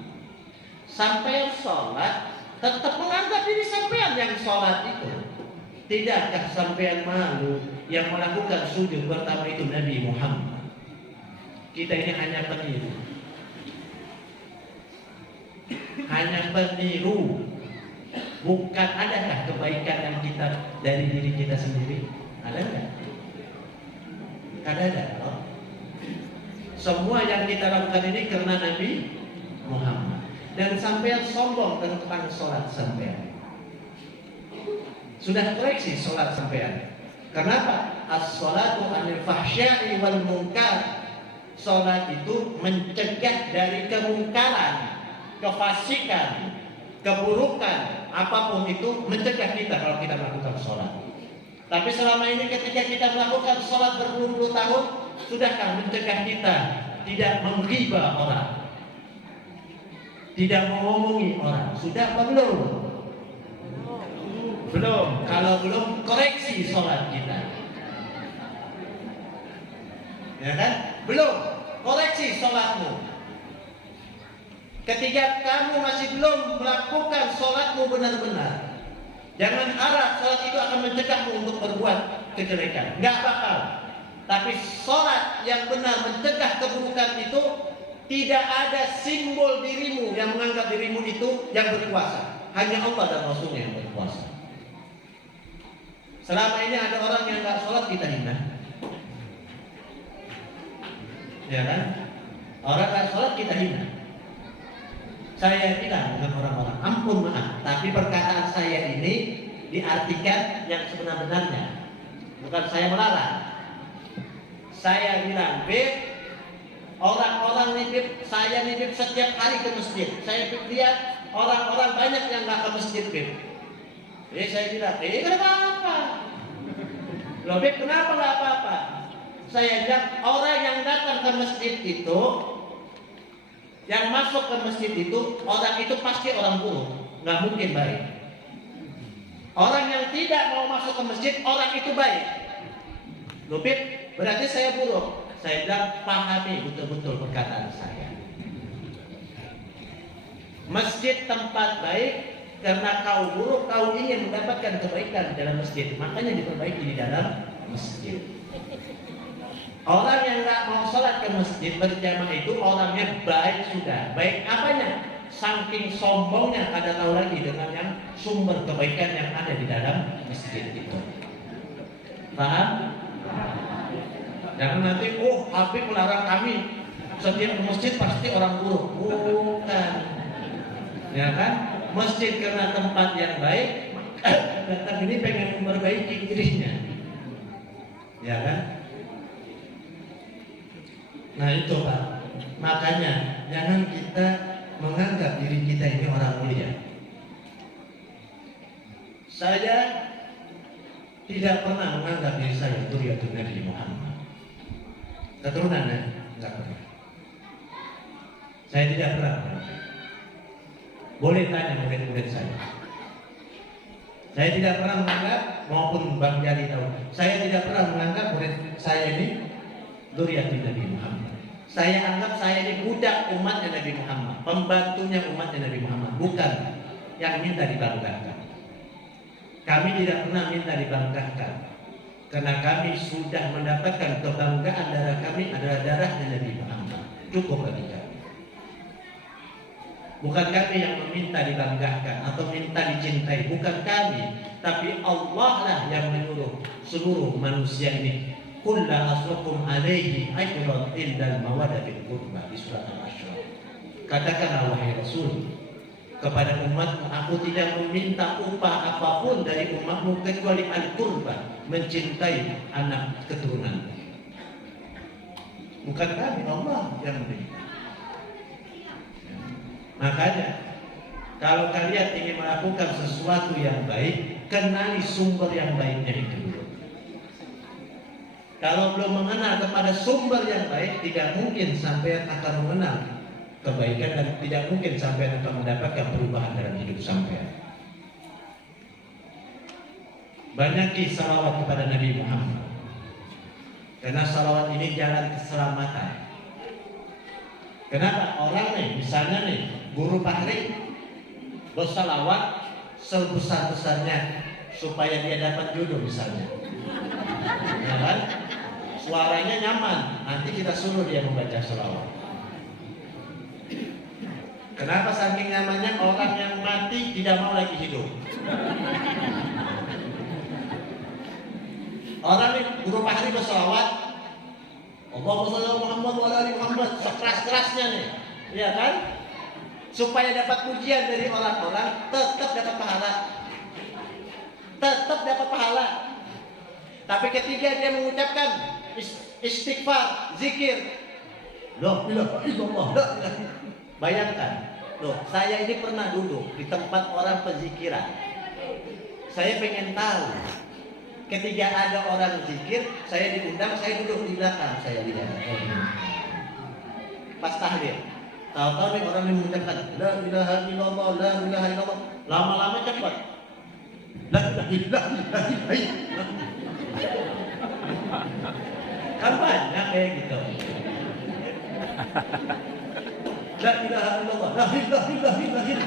Sampai sholat tetap menganggap diri sampean yang sholat itu. Tidakkah sampean malu yang melakukan sujud pertama itu Nabi Muhammad? Kita ini hanya peniru. Hanya peniru. Bukan adakah kebaikan yang kita dari diri kita sendiri? Ada nggak? Ada. Oh. Semua yang kita lakukan ini karena Nabi Muhammad. Dan sampean sombong tentang sholat sampean. Sudah koreksi sholat sampean. Kenapa? As-sholatu anil fahsya'i wal munkar. Sholat itu mencegah dari kemungkaran, kefasikan, keburukan, apapun itu mencegah kita kalau kita melakukan sholat. Tapi selama ini ketika kita melakukan sholat berpuluh-puluh tahun, sudahkah mencegah kita tidak menggibah orang, tidak mengomongi orang? Sudah apa belum? Belum. Kalau belum, koreksi sholat kita. Ya kan? Belum. Koreksi sholatmu. Ketika kamu masih belum melakukan sholatmu benar-benar, jangan harap sholat itu akan mencegahmu untuk berbuat kejelekan. Nggak bakal. Tapi sholat yang benar mencegah keburukan itu, tidak ada simbol dirimu yang menganggap dirimu itu yang berkuasa. Hanya Allah dan Rasulnya yang berkuasa. Selama ini ada orang yang nggak sholat, kita hina. Ya kan? Orang nggak sholat kita hina. Saya bilang dengan orang-orang, ampun maaf, tapi perkataan saya ini diartikan yang sebenar-benarnya. Bukan saya melarang. Saya bilang, Beb, orang-orang nitip, saya nitip setiap hari ke masjid. Saya lihat orang-orang banyak yang nggak ke masjid, Beb. Jadi saya bilang, kenapa apa? Loh, Beb, kenapa nggak apa-apa? Saya bilang, orang yang datang ke masjid itu, yang masuk ke masjid itu, orang itu pasti orang buruk, nggak mungkin baik. Orang yang tidak mau masuk ke masjid, orang itu baik. Loh, Beb, berarti saya buruk. Saya bilang, pahami betul-betul perkataan saya. Masjid tempat baik, karena kau buruk, kau ingin mendapatkan kebaikan dalam masjid, makanya diperbaiki di dalam masjid. Orang yang nggak mau sholat ke masjid berjamaah itu orangnya baik sudah. Baik apanya? Saking sombongnya ada tahu lagi dengan yang sumber kebaikan yang ada di dalam masjid itu. Paham? Jangan nanti, Habib melarang kami setiap ke masjid pasti orang buruk. Bukan. Ya kan? Masjid karena tempat yang baik, datang ini pengen memperbaiki dirinya. Ya kan? Nah itu Pak, makanya jangan kita menganggap diri kita ini orang mulia. Saya tidak pernah menganggap diri saya dzurriyyatun Nabi Muhammad, keturunannya, enggak pernah. Saya tidak pernah. Boleh tanya murid-murid saya. Saya tidak pernah menganggap, maupun Bang Jari tahu, saya tidak pernah menganggap murid saya ini dzurriyyatun Nabi Muhammad. Saya anggap saya ini budak umatnya Nabi Muhammad, pembantunya umatnya Nabi Muhammad, bukan yang minta dibanggakan. Kami tidak pernah minta dibanggakan, karena kami sudah mendapatkan kebanggaan. Darah kami adalah darahnya Nabi Muhammad. Cukup bagi kami. Bukan kami yang meminta dibanggakan atau minta dicintai, bukan kami, tapi Allah lah yang menyuruh seluruh manusia ini. Qul la aslukum alaihi ajran illa al-mawaddah fil qurba di surat Al-Ashr. Katakanlah wahai Rasul kepada umatmu, aku tidak meminta upah apapun dari umatmu kecuali al-qurba, mencintai anak keturunan. Bukan kami, Allah yang meminta. Makanya kalau kalian ingin melakukan sesuatu yang baik, kenali sumber yang baiknya itu dulu. Kalau belum mengenal kepada sumber yang baik, tidak mungkin sampai akan mengenal kebaikan dan tidak mungkin sampai akan mendapatkan perubahan dalam hidup sampai. Banyaki salawat kepada Nabi Muhammad, karena salawat ini jalan keselamatan. Kenapa? Orang nih, misalnya nih, guru Fahri bersalawat sebesar-besarnya supaya dia dapat jodoh misalnya. Ya kan? Suaranya nyaman, nanti kita suruh dia membaca selawat. Kenapa saking nyamannya? Orang yang mati tidak mau lagi hidup. Orang nih guru Fahri berselawat, Allahumma sholli ala Muhammad wa ala ali Muhammad, sekeras-kerasnya nih, ya kan? Supaya dapat pujian dari orang-orang, tetap dapat pahala. Tetap dapat pahala. Tapi ketika dia mengucapkan istighfar, zikir, la ilaha illallah, la ilaha. Bayangkan, loh, saya ini pernah duduk di tempat orang penzikiran. Saya pengen tahu. Ketika ada orang zikir, saya diundang, saya duduk di belakang, saya lihat. Pas tahlil, tahu-tahu nih orang yang mengucapkan la ilaha illallah, la ilaha illallah, lama-lama cepat. La ilaha illallah. Kan banyak kayak gitu. La ilaha illallah, la ilaha illallah.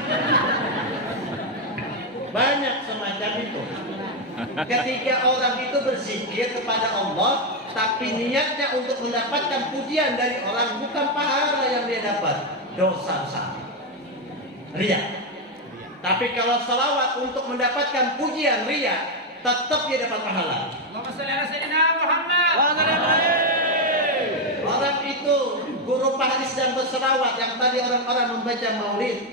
Banyak semacam itu. Ketika orang itu berzikir kepada Allah, tapi niatnya untuk mendapatkan pujian dari orang, bukan pahala yang dia dapat, dosa besar, riya. Tapi kalau salawat untuk mendapatkan pujian riya, tetap dia dapat pahala. Orang itu guru Fahri sedang berselawat, yang tadi orang-orang membaca maulid,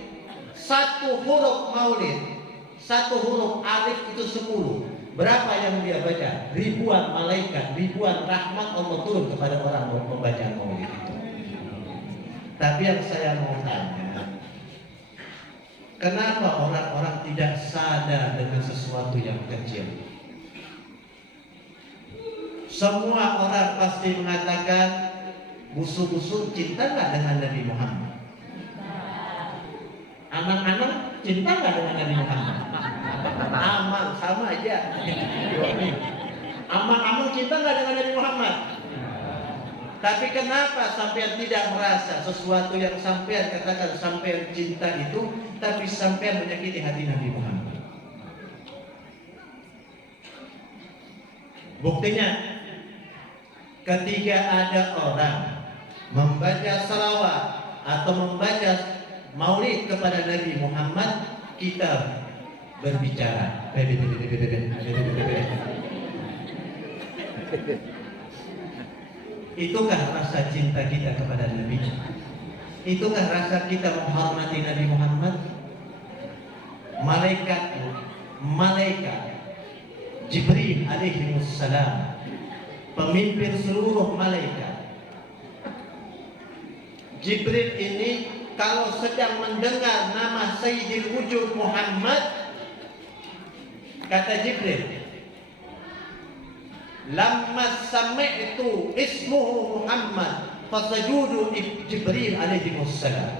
satu huruf maulid, satu huruf alif itu 10. Berapa yang dia baca? Ribuan malaikat, ribuan rahmat Allah turun kepada orang membaca maulid itu. Tapi yang saya mau tanya, kenapa orang-orang tidak sadar dengan sesuatu yang kecil? Semua orang pasti mengatakan, busu-busu cinta nggak dengan Nabi Muhammad? Anak-anak cinta nggak dengan Nabi Muhammad? Amal sama aja. Amal cinta nggak dengan Nabi Muhammad? Tapi kenapa sampean tidak merasa sesuatu yang sampean katakan sampean cinta itu, tapi sampean menyakiti hati Nabi Muhammad? Buktinya, ketika ada orang membaca salawat atau membaca maulid kepada Nabi Muhammad, kita berbicara. Itukah rasa cinta kita kepada Nabi? Itukah rasa kita menghormati Nabi Muhammad? Malaikat Jibril alaihi wassalam, pemimpin seluruh malaikat. Jibril ini kalau sedang mendengar nama Sayyidil Wujud Muhammad, kata Jibril, lamma sami'tu ismuhu Muhammad fasajudu Jibril alaihi wassalam.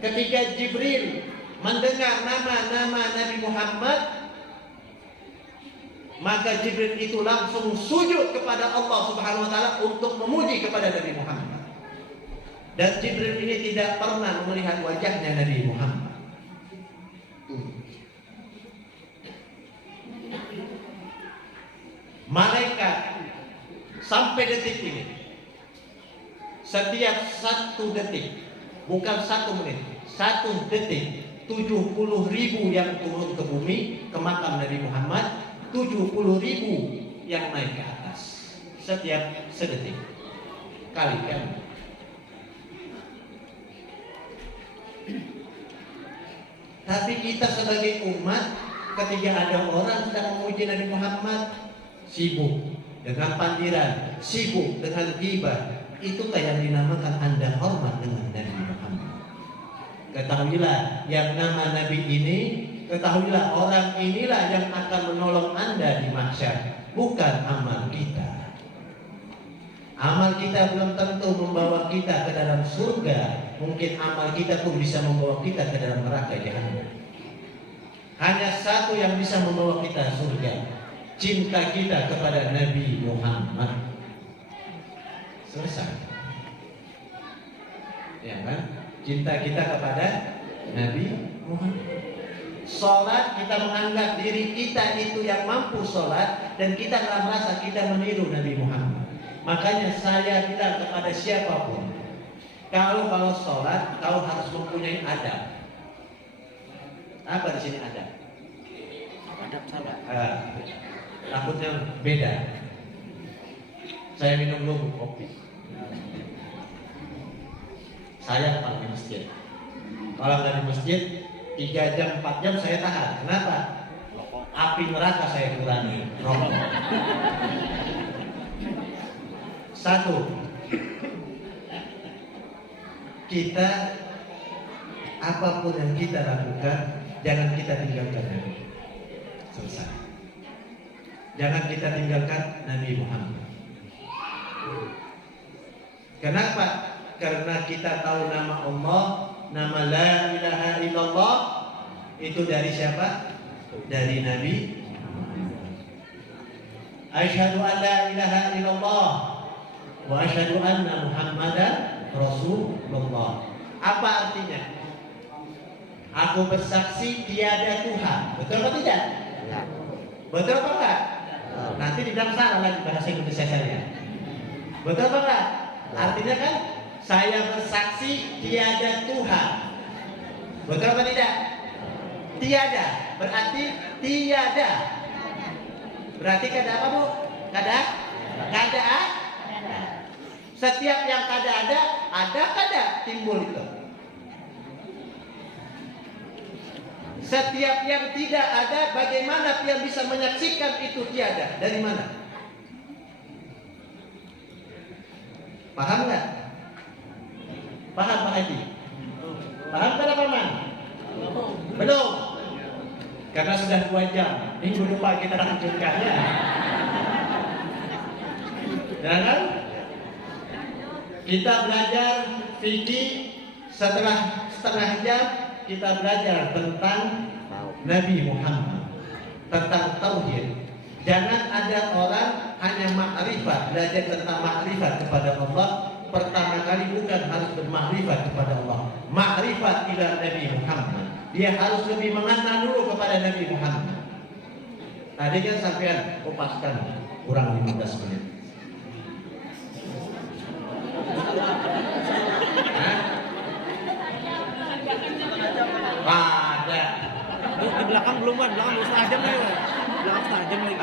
Ketika Jibril mendengar nama-nama Nabi Muhammad, maka Jibril itu langsung sujud kepada Allah Subhanahu wa taala untuk memuji kepada Nabi Muhammad. Dan Jibril ini tidak pernah melihat wajahnya Nabi Muhammad. Malaikat sampai detik ini, setiap 1 detik, bukan 1 menit, 1 detik, 70.000 yang turun ke bumi, ke makam Nabi Muhammad, 70.000 yang naik ke atas setiap sedetik. Kalikan. Tapi kita sebagai umat, ketika ada orang sedang memuji Nabi Muhammad, sibuk dengan pandiran, sibuk dengan ghibah, itukah yang dinamakan Anda hormat dengan Nabi Muhammad? Ketahuilah, yang nama Nabi ini, ketahuilah orang inilah yang akan menolong Anda di mahsyar, bukan amal kita. Amal kita belum tentu membawa kita ke dalam surga. Mungkin amal kita pun bisa membawa kita ke dalam neraka jahanam. Hanya satu yang bisa membawa kita surga, cinta kita kepada Nabi Muhammad. Selesai. Ya kan? Cinta kita kepada Nabi Muhammad. Sholat, kita menganggap diri kita itu yang mampu sholat, dan kita nggak merasa kita meniru Nabi Muhammad. Makanya saya bilang kepada siapapun, kalau sholat, kau harus mempunyai adab. Apa di sini adab? takutnya beda. Saya minum dulu kopi. Saya kalau di masjid. Kalau dari masjid 3 jam 4 jam saya tahan. Kenapa? Api neraka saya kurangi. Rokok. 1. Kita apapun yang kita lakukan jangan kita tinggalkan Nabi. Selesai. Jangan kita tinggalkan Nabi Muhammad. Kenapa? Karena kita tahu nama Allah, nama la ilaha illallah itu dari siapa? Dari Nabi. Asyhadu an la ilaha illallah wa asyhadu anna Muhammadan Rasulullah. Apa artinya? Aku bersaksi tiada Tuhan. Betul atau tidak? Betul apa enggak? Nanti tidak salah lagi bahasa Indonesia saya. Betul apa enggak? Artinya kan saya bersaksi tiada Tuhan. Betul apa tidak? Tiada. Berarti tiada. Berarti kada apa bu? Kada? Kada. Setiap yang kada ada kada timbul itu. Setiap yang tidak ada, bagaimana dia bisa menyaksikan itu tiada? Dari mana? Paham nggak? Paham Pak Haji? Paham kan Pak Man? Belum? Karena sudah 2 jam. Minggu depan kita lanjutkannya. Jangan? Kita belajar fikih setelah setengah jam. Kita belajar tentang Nabi Muhammad, tentang tauhid. Jangan ada orang hanya makrifat, belajar tentang makrifat kepada Allah. Pertama kali bukan harus bermakrifat kepada Allah, makrifat ila Nabi Muhammad. Dia harus lebih mengenal dulu kepada Nabi Muhammad. Tadi kan sampean kupaskan kurang 15 menit. Ada. Di belakang belum kan? Belakang belum setengah jam lagi. Belakang setengah jam lagi.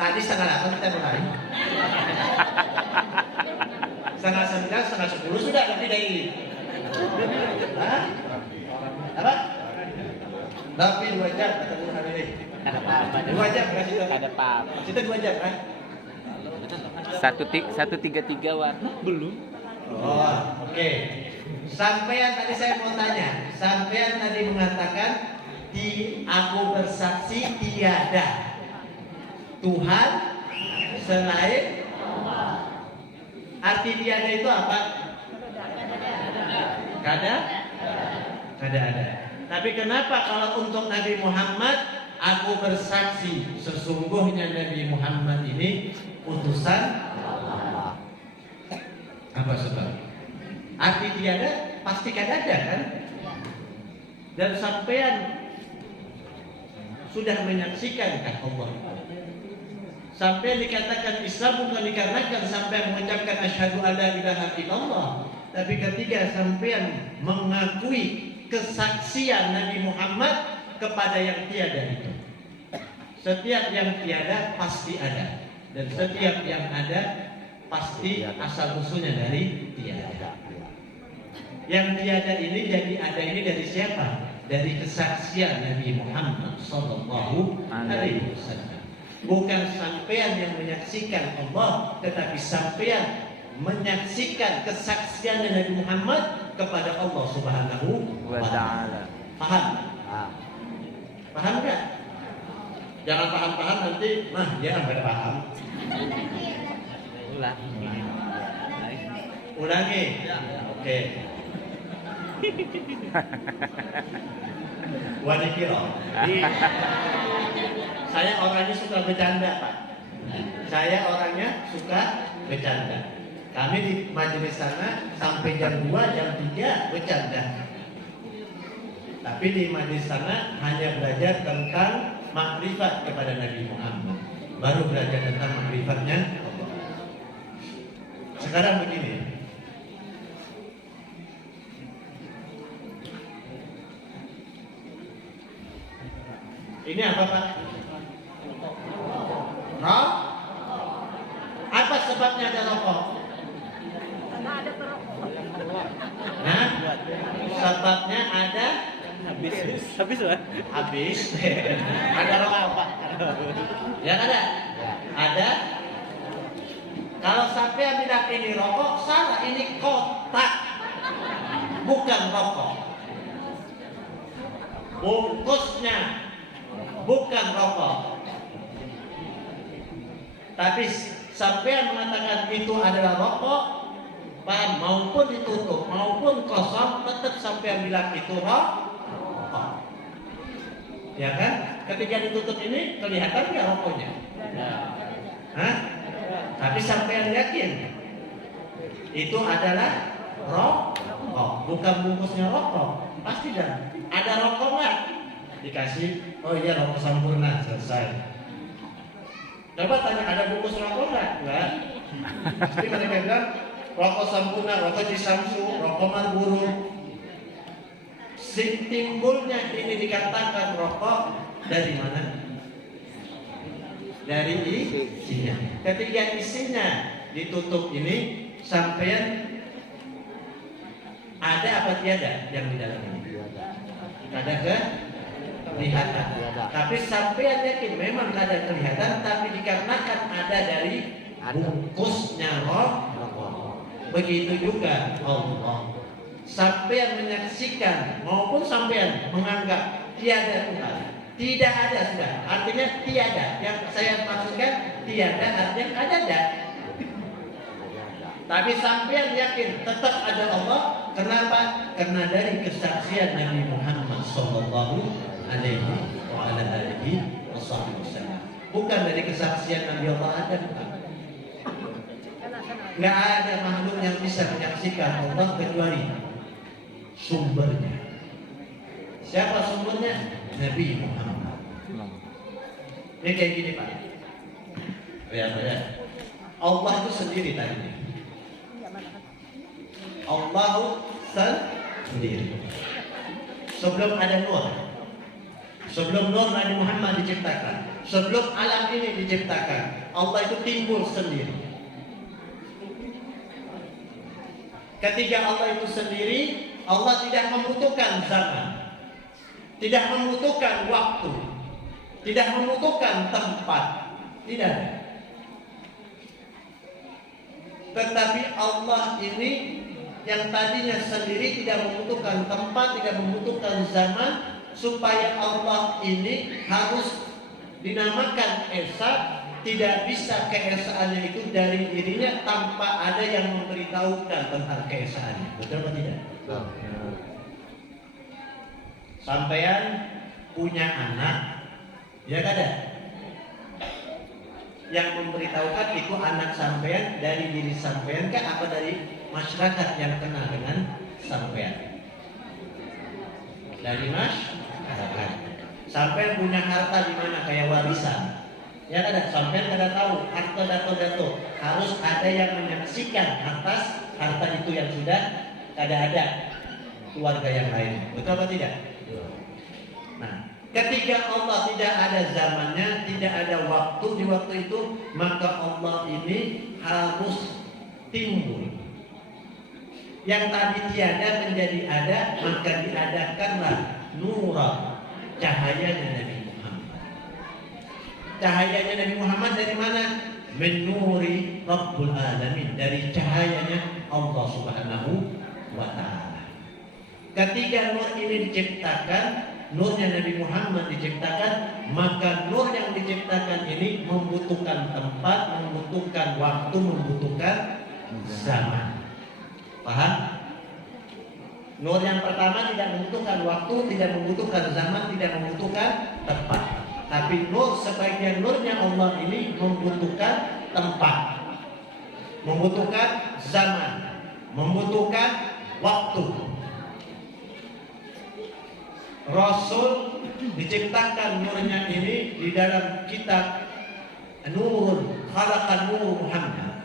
Tadi setengah 8 kita mulai. Setengah 9, setengah 10 sudah lebih dari ini. Apa? Tapi 2 jam ketemu hari ini. Ada apa-apa. 2 jam kasih itu. Ada apa-apa. Kita 2 jam kan? 133 warna belum. Oh, oke. Sampean tadi saya mau tanya. Sampean tadi mengatakan aku bersaksi tiada Tuhan selain Allah. Arti tiada itu apa? Kada ada. Tapi kenapa kalau untuk Nabi Muhammad aku bersaksi sesungguhnya Nabi Muhammad ini utusan Allah. Apa sebab? Arti tiada pasti kada ada kan? Dan sampean sudah menyaksikan kan Allah. Sampai dikatakan Islam bukan dikarenakan sampai mengucapkan asyhadu alla ilaha illallah, tapi ketika sampean mengakui kesaksian Nabi Muhammad kepada yang tiada itu. Setiap yang tiada pasti ada, dan setiap yang ada pasti asal usulnya dari tiada. Yang tiada ini jadi ada ini dari siapa? Dari kesaksian Nabi Muhammad sallallahu alaihi wasallam. Bukan sampean yang menyaksikan Allah, tetapi sampean menyaksikan kesaksian Nabi Muhammad kepada Allah Subhanahu wa taala. Paham? Paham enggak? Jangan paham-paham nanti, dia enggak paham. Ulangi. Oke. Wadikiro. Saya orangnya suka bercanda, Pak. Saya orangnya suka bercanda. Kami di majelis sana sampai jam 2, jam 3 bercanda. Tapi di majelis sana hanya belajar tentang makrifat kepada Nabi Muhammad. Baru belajar tentang makrifatnya Allah. Sekarang begini. Ini apa Pak? sebabnya ada rokok? Nah, sebabnya ada habis lah. Habis. Ada rokok apa? Ya ada. Ada. Kalau sampai bilang ini rokok, salah, ini kotak, bukan rokok. Bungkusnya bukan rokok. Tapi sampai mengatakan itu adalah rokok, maupun ditutup maupun kosong, tetap sampai bilang itu rokok. Ya kan? Ketika ditutup ini kelihatan nggak rokoknya? Hah? Tapi sampai yakin itu adalah rokok, bukan bungkusnya rokok. Pasti dan ada rokok nggak? Dikasih, oh iya rokok sempurna, selesai. Coba tanya, ada bungkus rokok nggak? Enggak. Pasti mereka bilang rokok sempurna, rokok Cisamsu, rokok Marlboro. Timbulnya ini dikatakan rokok dari mana? Dari isinya. Ketika isinya ditutup ini, sampean ada apa tiada yang di dalam ini? Ada kelihatan. Tapi sampean yakin memang ada kelihatan, tapi dikarenakan ada dari bungkusnya rokok. Begitu juga Allah. Sampean menyaksikan maupun sampean menganggap tiada Tuhan. Tidak ada sudah. Artinya tiada. Yang saya maksudkan tiada artinya ada. Tapi sampean yakin tetap ada Allah. Kenapa? Karena dari kesaksian Nabi Muhammad sallallahu alaihi wasallam. Bukan dari kesaksian Nabi Allah ada. Nggak ada makhluk yang bisa menyaksikan Allah kecuali sumbernya. Siapa sumbernya? Nabi Muhammad. Ini kayak gini Pak. Ya. Allah itu sendiri tadinya. Allah sendiri. Sebelum ada Nur, sebelum Nur Nabi Muhammad diciptakan, sebelum alam ini diciptakan, Allah itu timbul sendiri. Ketika Allah itu sendiri, Allah tidak membutuhkan zaman, tidak membutuhkan waktu, tidak membutuhkan tempat, tidak. Tetapi Allah ini yang tadinya sendiri tidak membutuhkan tempat, tidak membutuhkan zaman, supaya Allah ini harus dinamakan Esa. Tidak bisa keesaannya itu dari dirinya tanpa ada yang memberitahukan tentang keesaannya. Betul atau tidak? Sampean punya anak, ya ada yang memberitahukan itu anak sampean dari diri sampean kah, apa dari masyarakat yang kenal dengan sampean? Dari masyarakat. Sampean punya harta di mana kayak warisan, ya ada, sampean kada tahu harta dato harus ada yang menyaksikan atas harta itu yang sudah kada ada keluarga yang lain. Betul atau tidak? Nah, ketika Allah tidak ada zamannya, tidak ada waktu di waktu itu, maka Allah ini harus timbul. Yang tadi tiada menjadi ada, maka diadakanlah nura, cahayanya Nabi Muhammad. Cahayanya Nabi Muhammad dari mana? Menuri Rabbul Alamin, dari cahayanya Allah Subhanahu wa Ta'ala. Ketika nur ini diciptakan, nurnya Nabi Muhammad diciptakan, maka nur yang diciptakan ini membutuhkan tempat, membutuhkan waktu, membutuhkan zaman. Paham? Nur yang pertama tidak membutuhkan waktu, tidak membutuhkan zaman, tidak membutuhkan tempat. Tapi nur sebagian nurnya Allah ini membutuhkan tempat, membutuhkan zaman, membutuhkan waktu. Rasul diciptakan nurnya ini di dalam kitab Nurun Khalaqan Nur Muhammad.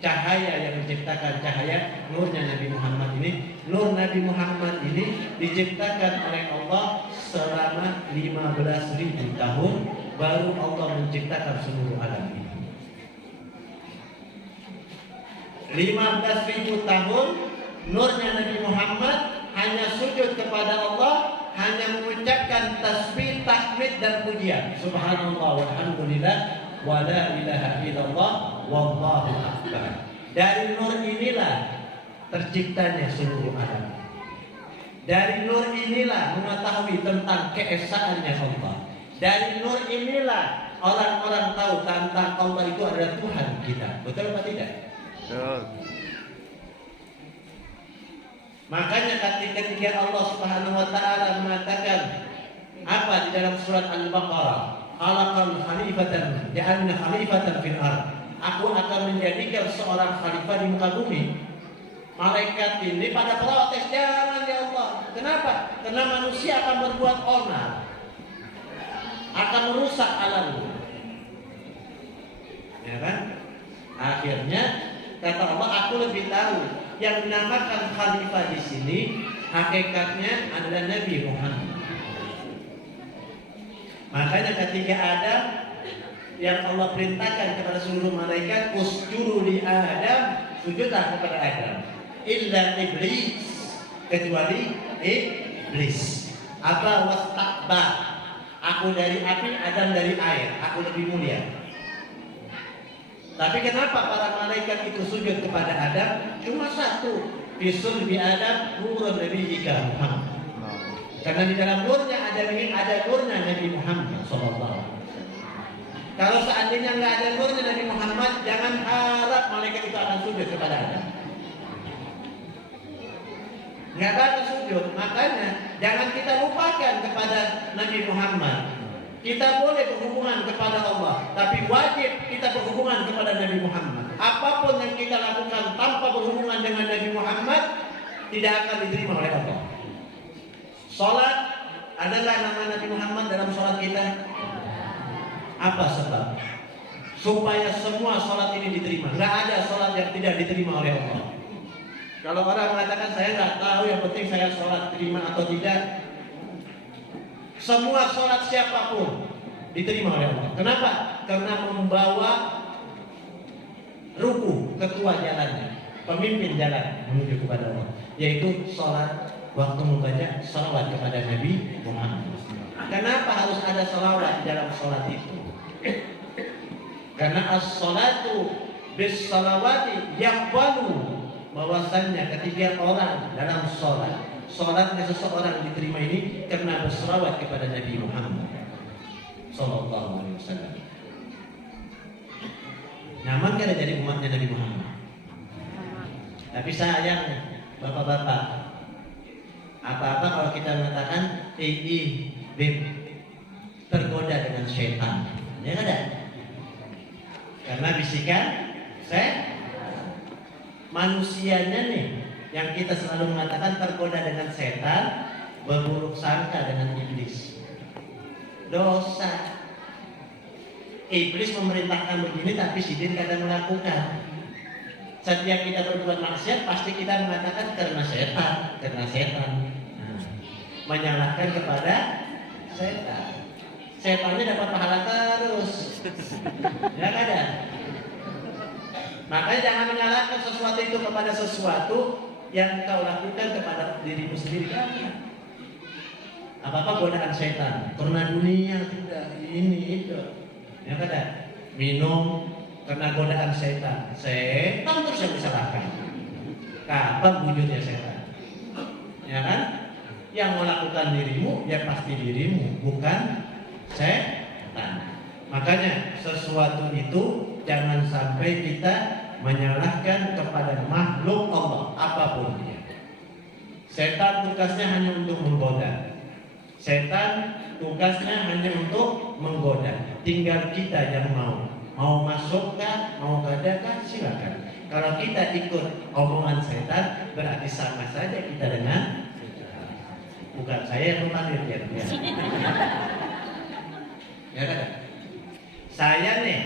Cahaya yang diciptakan, cahaya nurnya Nabi Muhammad ini. Nur Nabi Muhammad ini diciptakan oleh Allah selama 15.000 tahun, baru Allah menciptakan seluruh alam ini. 15.000 tahun nurnya Nabi Muhammad hanya sujud kepada Allah, hanya mengucapkan tasbih, tahmid dan pujian. Subhanallah walhamdulillah wa la ilaha illallah wallahu akbar. Dari nur inilah terciptanya seluruh alam. Dari nur inilah mengetahui tentang keesaannya Allah. Dari nur inilah orang-orang tahu tentang Allah itu adalah Tuhan kita. Betul apa tidak? Betul. Makanya ketika Allah Subhanahu wa taala mengatakan apa di dalam surat Al-Baqarah, "Khalaqal khalifatan ja'alna khalifatan fil ardh." Aku akan menjadikan seorang khalifah di muka bumi. Malaikat ini pada protes, jangan ya Allah. Kenapa? Karena manusia akan berbuat onar, akan merusak alam. Ya kan? Akhirnya kata Allah, aku lebih tahu. Yang dinamakan khalifah di sini hakikatnya adalah Nabi Muhammad. Makanya ketika Adam yang Allah perintahkan kepada seluruh malaikat, usjudu li Adam, sujudlah kepada Adam. Illa iblis, kecuali iblis. Apa wastakbar? Aku dari api, Adam dari air. Aku lebih mulia. Tapi kenapa para malaikat itu sujud kepada Adam? Cuma satu, fisul bi Adam nurun Nabi Muhammad. Karena di dalam nurnya ada nurnya Nabi Muhammad SAW. Kalau seandainya nggak ada nurnya Nabi Muhammad, jangan harap malaikat itu akan sujud kepada Adam. Nggak akan sujud. Makanya jangan kita lupakan kepada Nabi Muhammad. Kita boleh berhubungan kepada Allah, tapi wajib kita berhubungan kepada Nabi Muhammad. Apapun yang kita lakukan tanpa berhubungan dengan Nabi Muhammad tidak akan diterima oleh Allah. Salat, adalah nama Nabi Muhammad dalam salat kita? Apa sebab? Supaya semua salat ini diterima. Nggak ada salat yang tidak diterima oleh Allah. Kalau orang mengatakan saya nggak tahu, yang penting saya salat terima atau tidak. Semua sholat siapapun diterima oleh Allah. Kenapa? Karena membawa ruku, ketua jalannya, pemimpin jalan menuju kepada Allah, yaitu sholat waktu membaca salawat kepada Nabi Muhammad. Kenapa harus ada salawat di dalam sholat itu? Karena as-sholatu bis-salawati yaqbalu, bahwasannya ketika orang dalam sholatnya seseorang diterima ini karena berselawat kepada Nabi Muhammad Sallallahu Alaihi Wasallam. Nyaman kan jadi umatnya Nabi Muhammad. Tapi sayang bapak-bapak, apa-apa kalau kita mengatakan beb tergoda dengan syaitan, ya ada. Karena bisikan manusianya nih, yang kita selalu mengatakan tergoda dengan setan, berburuk sangka dengan iblis. Dosa. Iblis memerintahkan begini, tapi si jin kadang melakukan. Setiap kita berbuat maksiat, pasti kita mengatakan karena setan, menyalahkan kepada setan. Setannya dapat pahala terus. Ya kan? Makanya jangan menyalahkan sesuatu itu kepada sesuatu yang kau lakukan kepada dirimu sendiri. Apa-apa godaan setan, karena dunia sudah ini itu, ya kan? Minum karena godaan setan, terus yang disalahkan. Kapan wujudnya setan? Ya kan? Yang melakukan dirimu, ya pasti dirimu, bukan setan. Makanya sesuatu itu jangan sampai kita menyalahkan kepada makhluk Allah apapun dia. Setan tugasnya hanya untuk menggoda. Setan tugasnya hanya untuk menggoda. Tinggal kita yang mau masukkan, mau kadakan, silakan. Kalau kita ikut omongan setan, berarti sama saja kita dengan bukan saya yang memanggil dia. Ya kan? Saya nih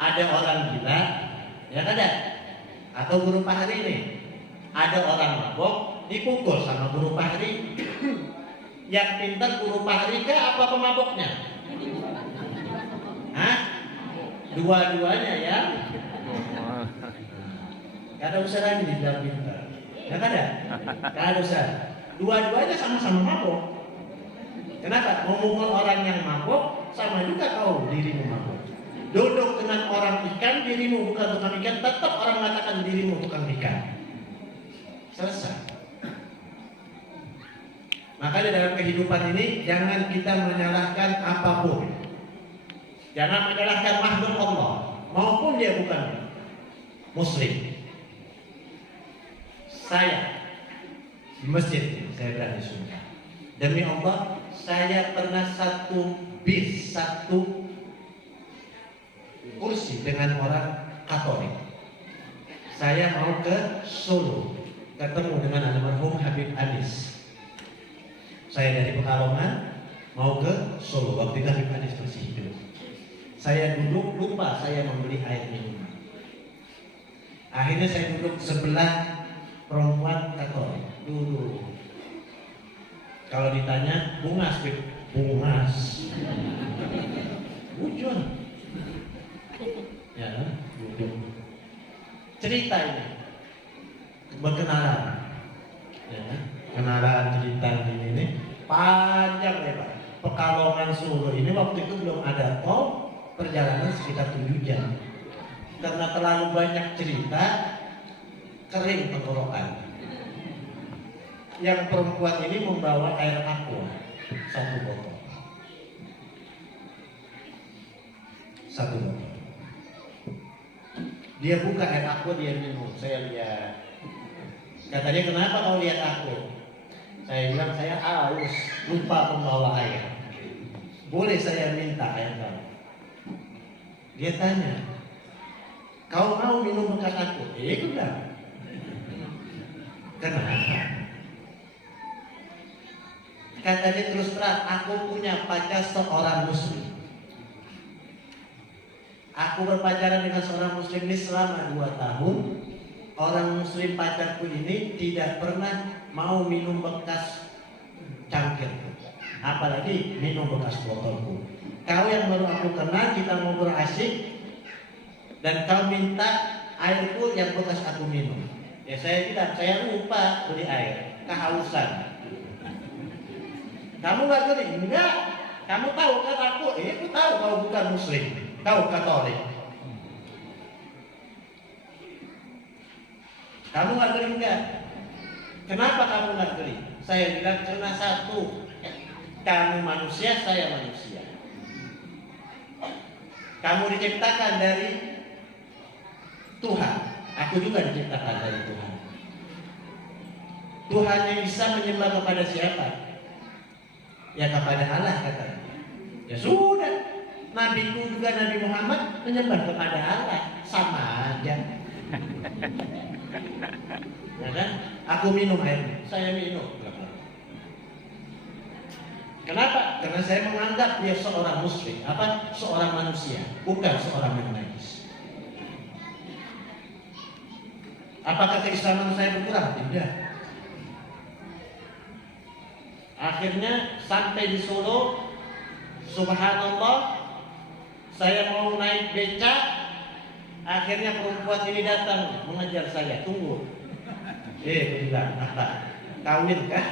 ada orang gila, ya kan? Atau guru Fahri nih, ada orang mabok dipukul sama guru Fahri. Yang pintar guru Fahri kah apa pemaboknya? Hah? Dua-duanya ya. Gak ada usaha lagi dibilang pintar. Ya kan ya? Gak ada usaha. Dua-duanya sama-sama mabok. Kenapa? Memukul orang yang mabok sama juga kau dirimu mabok. Duduk dengan orang ikan, dirimu bukan tukang ikan, tetap orang mengatakan dirimu tukang ikan. Selesai. Maka di dalam kehidupan ini jangan kita menyalahkan apapun. Jangan menyalahkan makhluk Allah maupun dia bukan muslim. Saya di masjid, saya berani sumpah. Demi Allah, saya pernah satu kursi dengan orang Katolik. Saya mau ke Solo, ketemu dengan almarhum Habib Anis. Saya dari Pekalongan mau ke Solo, waktu itu Habib Anis masih hidup. Saya duduk, lupa saya membeli air minum. Akhirnya saya duduk sebelah perempuan Katolik. Dulu kalau ditanya bungas, bungas, ujung. Ya, cerita ini berkenalan, ya, kenalan cerita ini panjang lebar. Pekalongan Solo ini waktu itu belum ada tol, perjalanan sekitar 7 jam. Karena terlalu banyak cerita, kering tenggorokan. Yang perempuan ini membawa air aqua 1 botol. 1 botol. Dia buka air aqua, dia minum. Saya lihat. Katanya, kenapa kau lihat aku? Saya bilang, saya haus, lupa membawa air. Boleh saya minta air kau? Dia tanya, kau mau minum bekas aku? Udah. Kenapa? Katanya, terus terang, aku punya pacar seorang muslim. Aku berpacaran dengan seorang muslim ini selama 2 tahun. Orang muslim pacarku ini tidak pernah mau minum bekas cangkir, apalagi minum bekas botolku. Kau yang baru aku kenal, kita ngobrol asik, dan kau minta airku yang bekas aku minum. Ya saya bilang, saya lupa beli air, kehausan. Kamu gak geli? Enggak. Kamu tahu kan aku tahu kau bukan muslim, kau Katolik. Kamu gak geli enggak? Kenapa kamu gak geli? Saya bilang karena satu, kamu manusia, saya manusia. Kamu diciptakan dari Tuhan, aku juga diciptakan dari Tuhan. Tuhan yang bisa menyembah kepada siapa? Ya kepada Allah katanya. Ya sudah, nabiku juga Nabi Muhammad menyembah kepada Allah, sama aja. Ya kan? Aku minum air, saya minum. Kenapa? Karena saya menganggap dia seorang muslim, seorang manusia, bukan seorang yang najis. Apakah keislaman saya berkurang? Tidak. Akhirnya sampai di Solo, subhanallah, saya mau naik becak. Akhirnya perempuan ini datang mengejar saya, tunggu. Bilang apa? Kawin kah?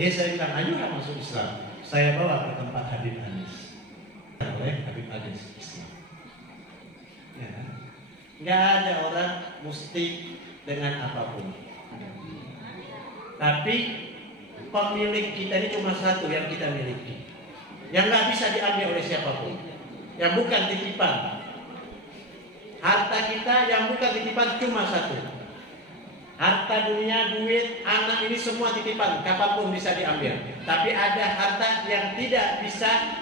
Saya bilang, ayo masuk Islam. Saya bawa ke tempat Habib Anis. Oleh Habib Anis Islam. Ya. Nggak ada orang mesti dengan apapun. Tapi pemilik kita ini cuma satu yang kita miliki, yang nggak bisa diambil oleh siapapun, yang bukan titipan. Harta kita yang bukan titipan cuma satu. Harta dunia, duit, anak ini semua titipan, kapanpun bisa diambil. Tapi ada harta yang tidak bisa,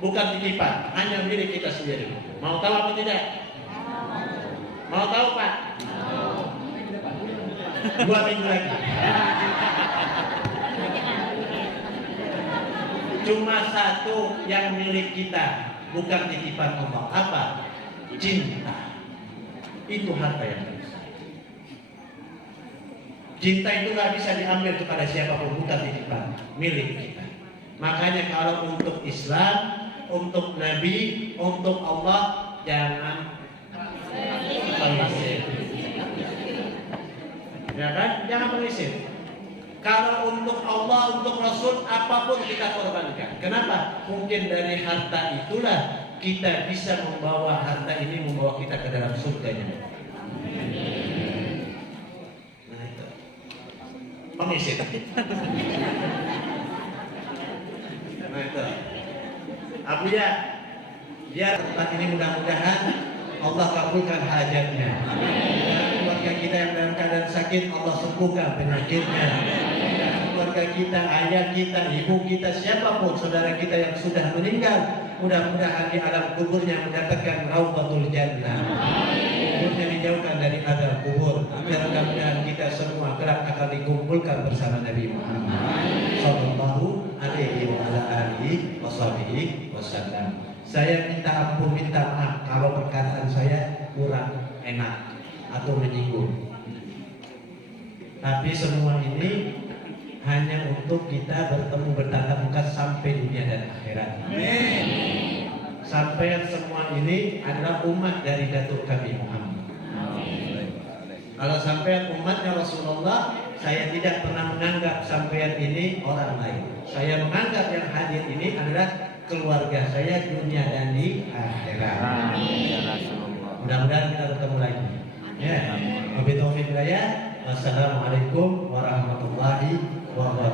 bukan titipan, hanya milik kita sendiri. Mau tahu apa tidak? Mau tahu Pak? 2 minggu lagi. Cuma satu yang milik kita, bukan titipan Allah. Apa? Cinta. Itu harta yang besar. Cinta itu nggak bisa diambil kepada siapapun, bukan titipan, milik kita. Makanya kalau untuk Islam, untuk Nabi, untuk Allah jangan permisif. Ya kan? Jangan permisif. Kalau untuk Allah, untuk Rasul, apapun kita korbankan. Kenapa? Mungkin dari harta itulah kita bisa membawa harta ini membawa kita ke dalam surganya. Nah itu permisif. Nah itu Abuya, biar tempat ini mudah-mudahan Allah kabulkan hajatnya. Keluarga kita yang dalam keadaan sakit Allah sembuhkan penyakitnya. Keluarga kita, ayah kita, ibu kita, siapapun saudara kita yang sudah meninggal, mudah-mudahan di alam kuburnya mendapatkan Raudhatul Jannah. Kuburnya dijauhkan dari azab kubur. Dan mudah-mudahan kita semua kelak akan dikumpulkan bersama Nabi Muhammad sallallahu alaihi wa ala alihi wasallam. Saya minta ampun, minta maaf kalau perkataan saya kurang enak atau menyinggung. Tapi semua ini hanya untuk kita bertemu bertatap muka sampai dunia dan akhirat. Amin. Sampai semua ini adalah umat dari Datuk kami Muhammad. Kalau sampai umatnya Rasulullah, saya tidak pernah menganggap sampean ini orang lain. Saya menganggap yang hadir ini adalah keluarga saya dunia dan di akhirat. Mudah-mudahan kita bertemu lagi. Ya. Wabillahi taufiq hidayah. Wassalamualaikum warahmatullahi wabarakatuh.